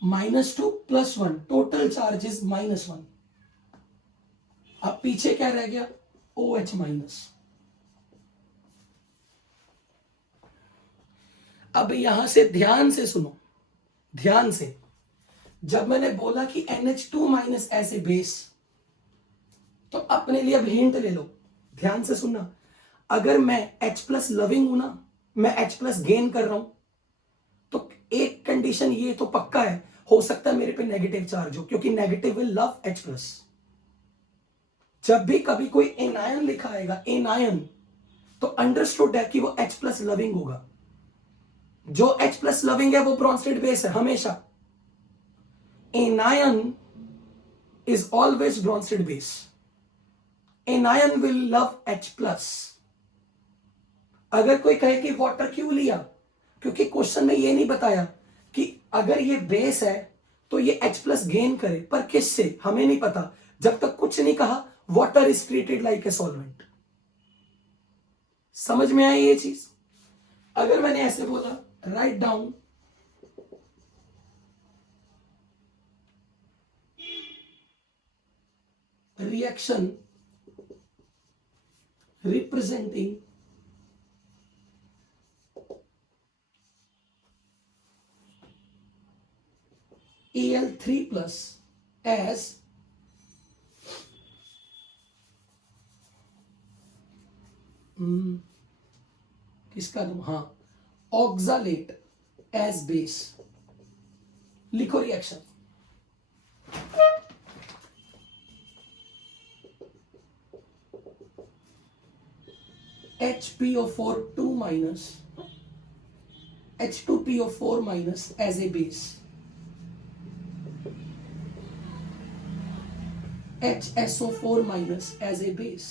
-2 + 1, total charge is -1। अब पीछे क्या रह गया? OH minus. अब यहां से ध्यान से सुनो, ध्यान से। जब मैंने बोला कि NH2 minus as a base, तो अपने लिए अब हिंट ले लो, ध्यान से सुनना। अगर मैं H प्लस लविंग हूं ना, मैं H प्लस गेन कर रहा हूं, तो एक कंडीशन ये तो पक्का है, हो सकता है मेरे पे नेगेटिव चार्ज हो, क्योंकि negative will love H plus. जब भी कभी कोई एनायन लिखा आएगा, एनायन, तो अंडरस्टूड है कि वो H प्लस लविंग होगा। जो H प्लस लविंग है वो ब्रॉन्स्टेड बेस है हमेशा। Anion is always Brønsted base. Anion will love H plus. अगर कोई कहे कि वाटर क्यों लिया, क्योंकि क्वेश्चन में ये नहीं बताया कि अगर ये बेस है तो ये H प्लस गेन करे, पर किससे हमें नहीं पता। जब तक कुछ नहीं कहा, water is treated like a solvent. समझ में आई ये चीज? अगर मैंने ऐसे बोला, right down reaction representing Al3 plus as किसका दूं? हाँ, ऑक्सालेट एज बेस। लिखो reaction. HPO4 2 minus H2PO4 minus as a base, HSO4 minus as a base।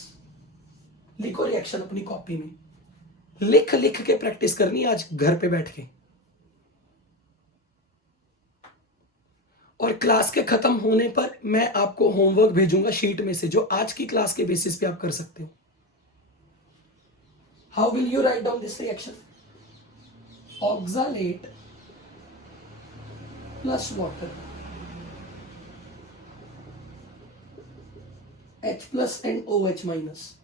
लिखो रिएक्शन अपनी कॉपी में, लिख लिख के प्रैक्टिस करनी आज घर पे बैठ के। और क्लास के खत्म होने पर मैं आपको होमवर्क भेजूंगा शीट में से, जो आज की क्लास के बेसिस पे आप कर सकते हो। How will you write down this reaction? Oxalate plus water, H plus and OH minus,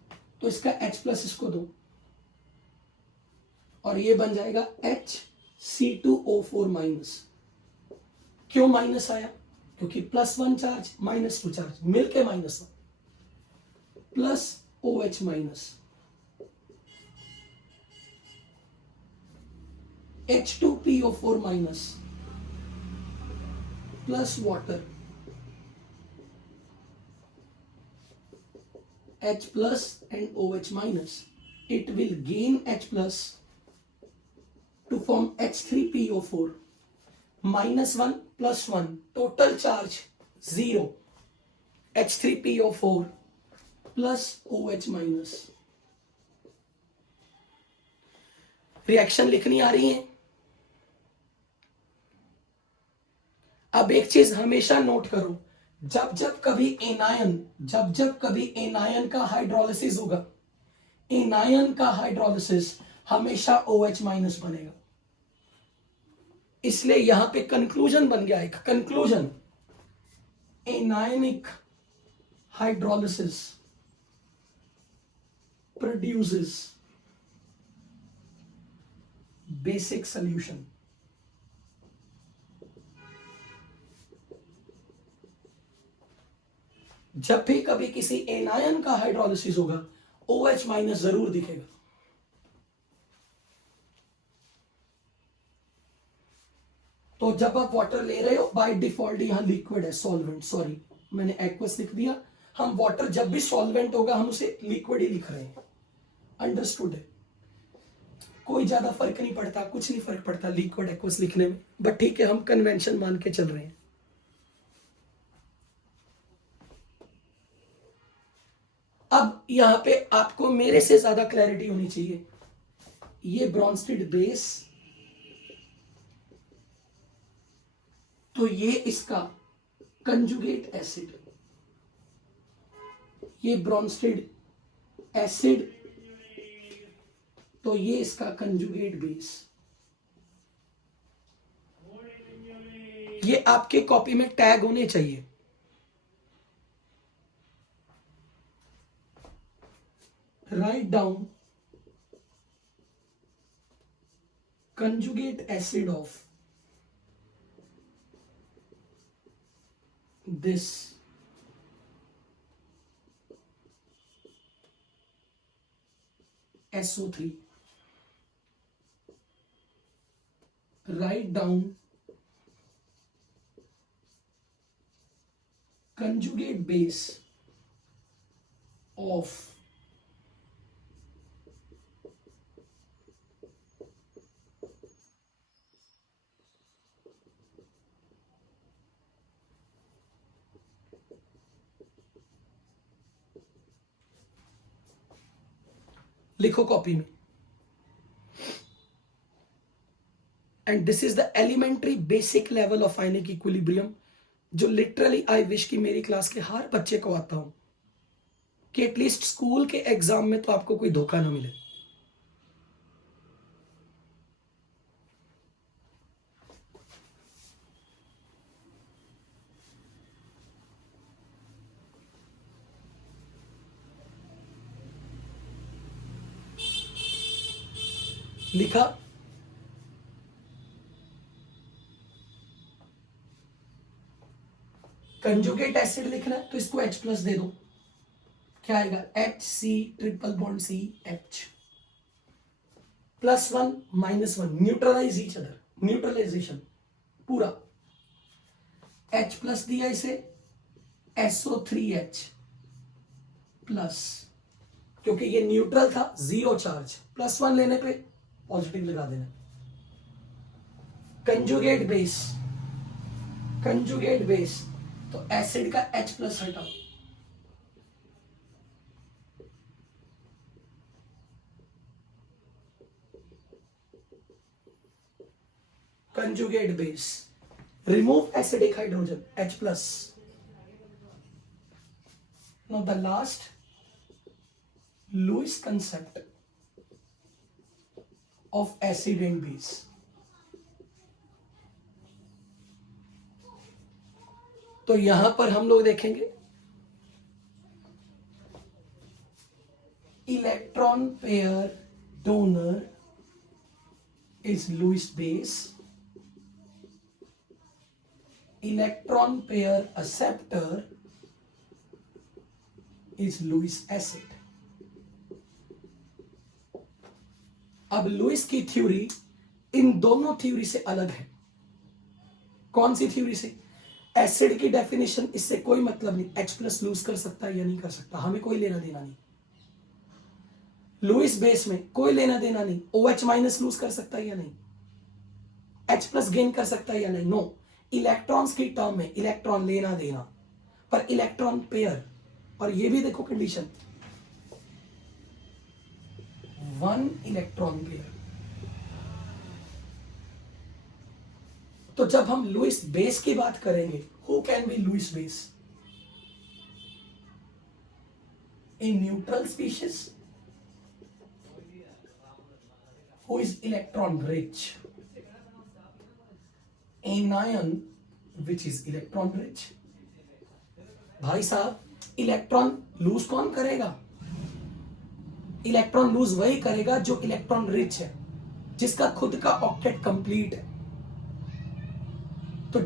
तो इसका H प्लस इसको दो, और ये बन जाएगा H C2O4 माइनस। क्यों माइनस आया? क्योंकि +1 चार्ज -2 चार्ज मिलके -1 plus OH minus, H2PO4 minus plus water, H plus and OH minus. It will gain H plus to form H3PO4. -1 + 1. Total charge 0. H3PO4 plus OH minus. Reaction लिखनी आ रही है? अब एक चीज हमेशा नोट करो, जब जब कभी एनायन का हाइड्रोलिसिस होगा, एनायन का हाइड्रोलिसिस हमेशा OH माइनस बनेगा। इसलिए यहां पे कंक्लूजन बन गया, एक conclusion, anionic hydrolysis produces basic solution. जब भी कभी किसी एनायन का हाइड्रोलिसिस होगा, OH माइनस जरूर दिखेगा। तो जब आप वाटर ले रहे हो, बाय डिफॉल्ट यहां लिक्विड है, सॉल्वेंट, सॉरी मैंने एक्वस लिख दिया। हम वाटर जब भी सॉल्वेंट होगा हम उसे लिक्विड ही लिख रहे हैं, अंडरस्टूड है? कोई ज्यादा फर्क नहीं पड़ता, कुछ नहीं फर्क पड़ता लिक्विड एक्वस लिखने में, बट ठीक है, हम कन्वेंशन मान के चल रहे हैं। अब यहां पे आपको मेरे से ज्यादा क्लैरिटी होनी चाहिए। ये ब्रॉन्स्टेड बेस, तो ये इसका कंजुगेट एसिड, ये ब्रॉन्स्टेड एसिड, तो ये इसका कंजुगेट बेस। ये आपके कॉपी में टैग होने चाहिए। Write down conjugate acid of this SO3. Write down conjugate base of लिखो कॉपी में। And this is the elementary basic level of ionic equilibrium, जो लिटरली आई विश कि मेरी क्लास के हर बच्चे को आता हो, कि एटलीस्ट स्कूल के एग्जाम में तो आपको कोई धोखा ना मिले। लिखा? कंजुगेट एसिड लिखना है तो इसको H प्लस दे दो, क्या आएगा? HC triple bond CH +1 -1, neutralise each other, neutralisation पूरा। H प्लस दिया इसे, SO3H प्लस, क्योंकि ये न्यूट्रल था, 0 चार्ज, +1 लेने पे पॉजिटिव लगा देना। कंजुगेट बेस, कंजुगेट बेस, तो एसिड का H प्लस हटाओ, conjugate base, remove acidic hydrogen H plus. Now the last Lewis concept of acid and base. तो यहां पर हम लोग देखेंगे electron pair donor is Lewis base. Electron pair acceptor is Lewis acid. अब लुइस की थ्योरी इन दोनों थ्योरी से अलग है। कौन सी थ्योरी से? एसिड की डेफिनेशन इससे कोई मतलब नहीं, H प्लस लूज कर सकता है या नहीं कर सकता, हमें कोई लेना देना नहीं। लुइस बेस में कोई लेना देना नहीं, OH माइनस लूज कर सकता है या नहीं, H प्लस गेन कर सकता है या नहीं, नो। इलेक्ट्रॉन्स की टर्म में इलेक्ट्रॉन लेना देना, पर इलेक्ट्रॉन पेयर, और ये भी देखो कंडीशन, 1 इलेक्ट्रॉन पेयर। तो जब हम लुइस बेस की बात करेंगे, who can be Lewis base? In neutral species who is electron rich, anion which is electron rich. भाई साहब, इलेक्ट्रॉन लूज कौन करेगा? इलेक्ट्रॉन लूज वही करेगा जो इलेक्ट्रॉन रिच है, जिसका खुद का ऑक्टेट कंप्लीट है। तो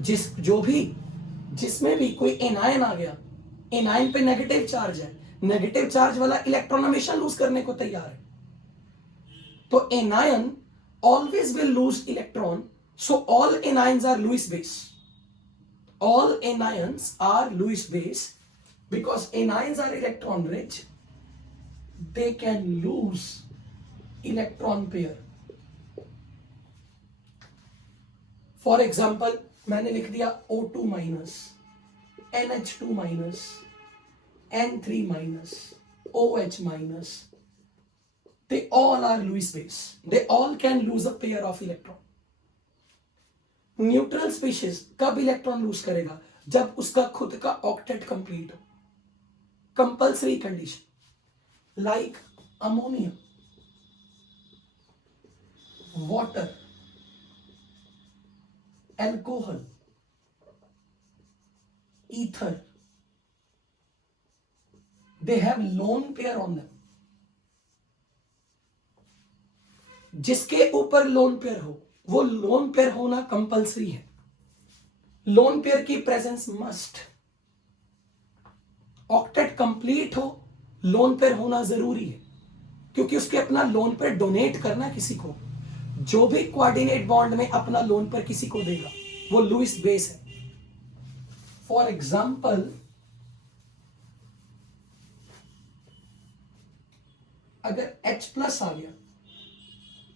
जिसमें भी कोई एनायन आ गया, एनायन पे नेगेटिव चार्ज है, नेगेटिव चार्ज वाला इलेक्ट्रॉन हमेशा लूज करने को तैयार है। तो anion always will lose electron, so all anions are Lewis base. All anions are Lewis base because anions are electron rich, they can lose electron pair. For example, मैंने लिख दिया O2 minus, NH2 minus, N3 minus, OH minus. They all are Lewis base. They all can lose a pair of electron. Neutral species कब इलेक्ट्रॉन लूज करेगा? जब उसका खुद का ऑक्टेट कंप्लीट हो। Compulsory condition, like ammonia, water, alcohol, ether, they have lone pair on them. जिसके ऊपर लोन पेयर हो, वो लोन पेयर होना कंपल्सरी है। लोन पेयर की प्रेजेंस मस्ट, ऑक्टेट कंप्लीट हो, लोन पेयर होना जरूरी है, क्योंकि उसके अपना लोन पेयर डोनेट करना किसी को। जो भी कोऑर्डिनेट बॉन्ड में अपना लोन पेयर किसी को देगा, वो लुइस बेस है। फॉर एग्जाम्पल, अगर H प्लस आ गया,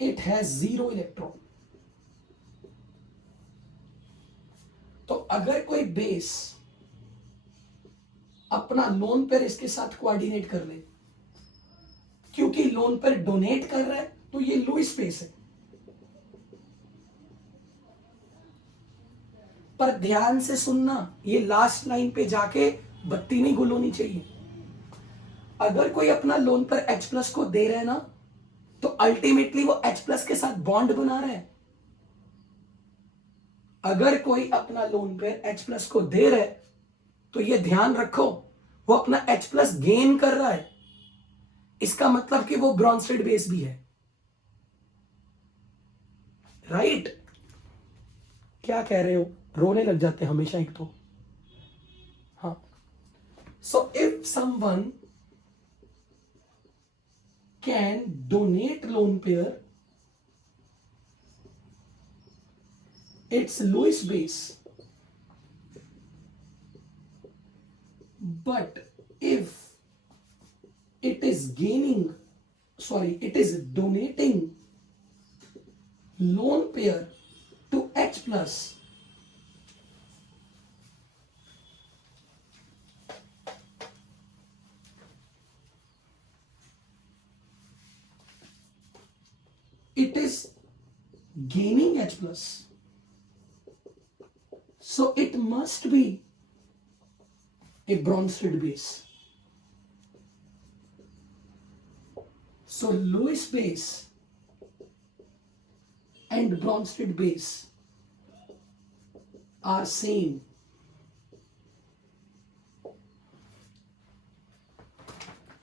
इट हैज 0 इलेक्ट्रॉन। तो अगर कोई बेस अपना लोन पेयर इसके साथ कोऑर्डिनेट कर ले, क्योंकि लोन पेयर डोनेट कर रहा है, तो ये लुइस बेस है। पर ध्यान से सुनना, ये लास्ट लाइन पे जाके बत्ती नहीं गुल होनी चाहिए। अगर कोई अपना लोन पेयर H प्लस को दे रहा है ना, तो अल्टीमेटली वो H प्लस के साथ बॉन्ड बना रहा है। अगर कोई अपना लोन पेयर H प्लस को दे रहा है, तो ये ध्यान रखो, वो अपना H प्लस गेन कर रहा है। इसका मतलब कि वो ब्रॉन्स्टेड बेस भी है, राइट? क्या कह रहे हो? रोने लग जाते हैं हमेशा एक तो। हाँ, so if someone can donate lone pair, it's Lewis base. But if it is donating lone pair to H plus, it is gaining H plus. So it must be a Bronsted base. So Lewis base and Bronsted base are same.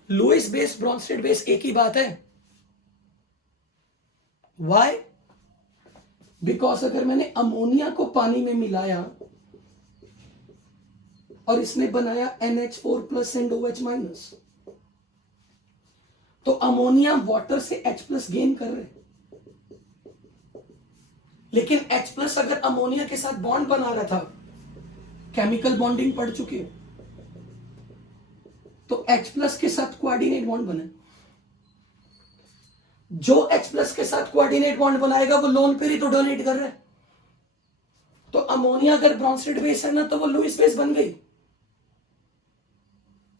Lewis base, Bronsted base एक ही बात है। Why? बिकॉज अगर मैंने अमोनिया को पानी में मिलाया और इसने बनाया NH4 plus and OH minus, तो अमोनिया वाटर से H प्लस गेन कर रहे, लेकिन H प्लस अगर अमोनिया के साथ बॉन्ड बना रहा था, केमिकल बॉन्डिंग पढ़ चुके हो, तो H प्लस के साथ कोऑर्डिनेट बॉन्ड बने। जो H प्लस के साथ कोऑर्डिनेट बॉन्ड बनाएगा वो लोन पेयर ही तो डोनेट कर रहा है। तो अमोनिया अगर ब्रॉन्स्टेड बेस है ना, तो वो लुईस बेस बन गई।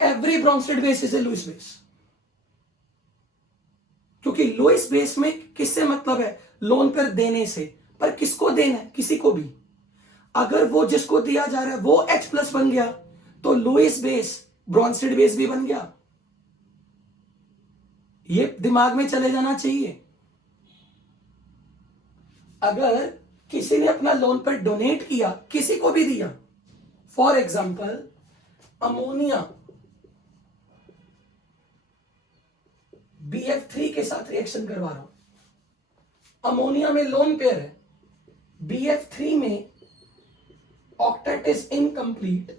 Every Bronsted base is a Lewis base, क्योंकि लुईस बेस में किससे मतलब है? लोन पेयर देने से। पर किसको देना है? किसी को भी। अगर वो जिसको दिया जा रहा है वो H प्लस बन गया, तो लुईस बेस ब्रॉन्स्टेड बेस भी बन गया। ये दिमाग में चले जाना चाहिए। अगर किसी ने अपना लोन पर डोनेट किया, किसी को भी दिया, फॉर एग्जाम्पल अमोनिया BF3 के साथ रिएक्शन करवा रहा हूं, अमोनिया में लोन पेयर है, BF3 में ऑक्टेट इज इनकंप्लीट,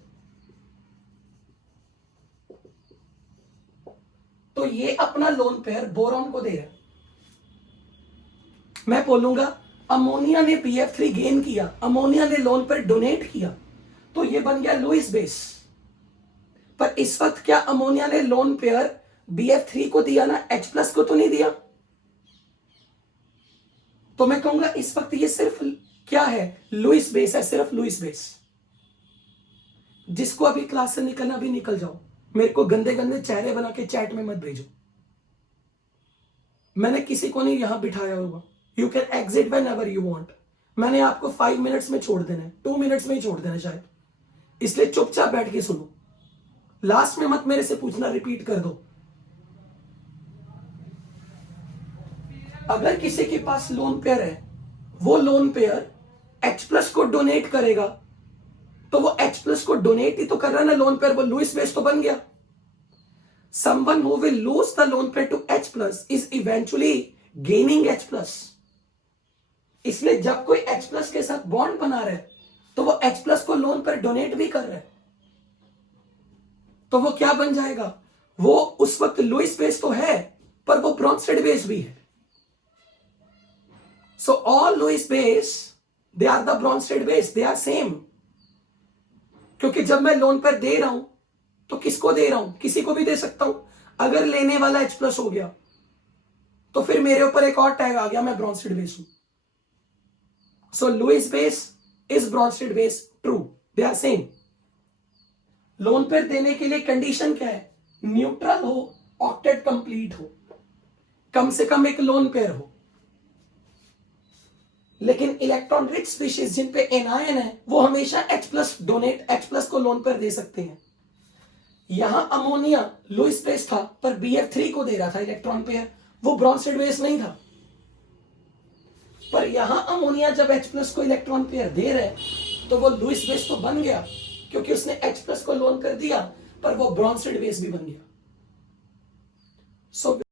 तो ये अपना लोन पेयर बोरॉन को दे रहा है। मैं बोलूंगा अमोनिया ने BF3 गेन किया, अमोनिया ने लोन पेयर डोनेट किया, तो ये बन गया लुईस बेस। पर इस वक्त क्या अमोनिया ने लोन पेयर BF3 को दिया ना, H प्लस को तो नहीं दिया। तो मैं कहूंगा इस वक्त ये सिर्फ क्या है? लुईस बेस है, सिर्फ लुईस बेस। जिसको अभी क्लास से निकलना भी निकल जाओ, मेरे को गंदे गंदे चेहरे बना के चैट में मत भेजो। मैंने किसी को नहीं यहां बिठाया होगा। You can exit when ever you want. मैंने आपको 5 मिनट्स में छोड़ देना है, 2 मिनट्स में ही छोड़ देना शायद, इसलिए चुपचाप बैठ के सुनो। लास्ट में मत मेरे से पूछना, रिपीट कर दो। अगर किसी के पास लोन पेयर है, वो लोन पेयर H प्लस को डोनेट करेगा, तो वो H प्लस को डोनेट ही तो कर रहा है ना लोन पेयर, वो लुईस बेस तो बन गया। Someone who will lose the loan pair to H plus is eventually gaining H plus। इसलिए जब कोई H प्लस के साथ बॉन्ड बना रहा है, तो वो H प्लस को लोन पर डोनेट भी कर रहा है, तो वो क्या बन जाएगा? वो उस वक्त लुईस बेस तो है, पर वो ब्रॉन्स्टेड बेस भी है। So all Lewis base, they are the Bronsted base, they are same। क्योंकि जब मैं लोन पर दे रहा हूं, तो किसको दे रहा हूं? किसी को भी दे सकता हूं। अगर लेने वाला H प्लस हो गया, तो फिर मेरे ऊपर एक और टैग आ गया, मैं ब्रॉन्स्टेड बेस हूं। So Lewis base is Bronsted base, true, they are same. Loan पर देने के लिए कंडीशन क्या है? न्यूट्रल हो, ऑक्टेट कंप्लीट हो, कम से कम एक लोन पेयर हो। लेकिन इलेक्ट्रॉन रिच स्पीशीज जिन पे एनायन है, वो हमेशा H plus donate, H plus को लोन पर दे सकते हैं। यहां अमोनिया लुईस बेस था, पर BF3 को दे रहा था इलेक्ट्रॉन पेयर, वो ब्रॉन्स्टेड बेस नहीं था। पर यहां अमोनिया जब H प्लस को इलेक्ट्रॉन पेयर दे रहे, तो वो लुईस बेस तो बन गया, क्योंकि उसने H प्लस को लोन कर दिया, पर वो ब्रॉन्स्टेड बेस भी बन गया। सो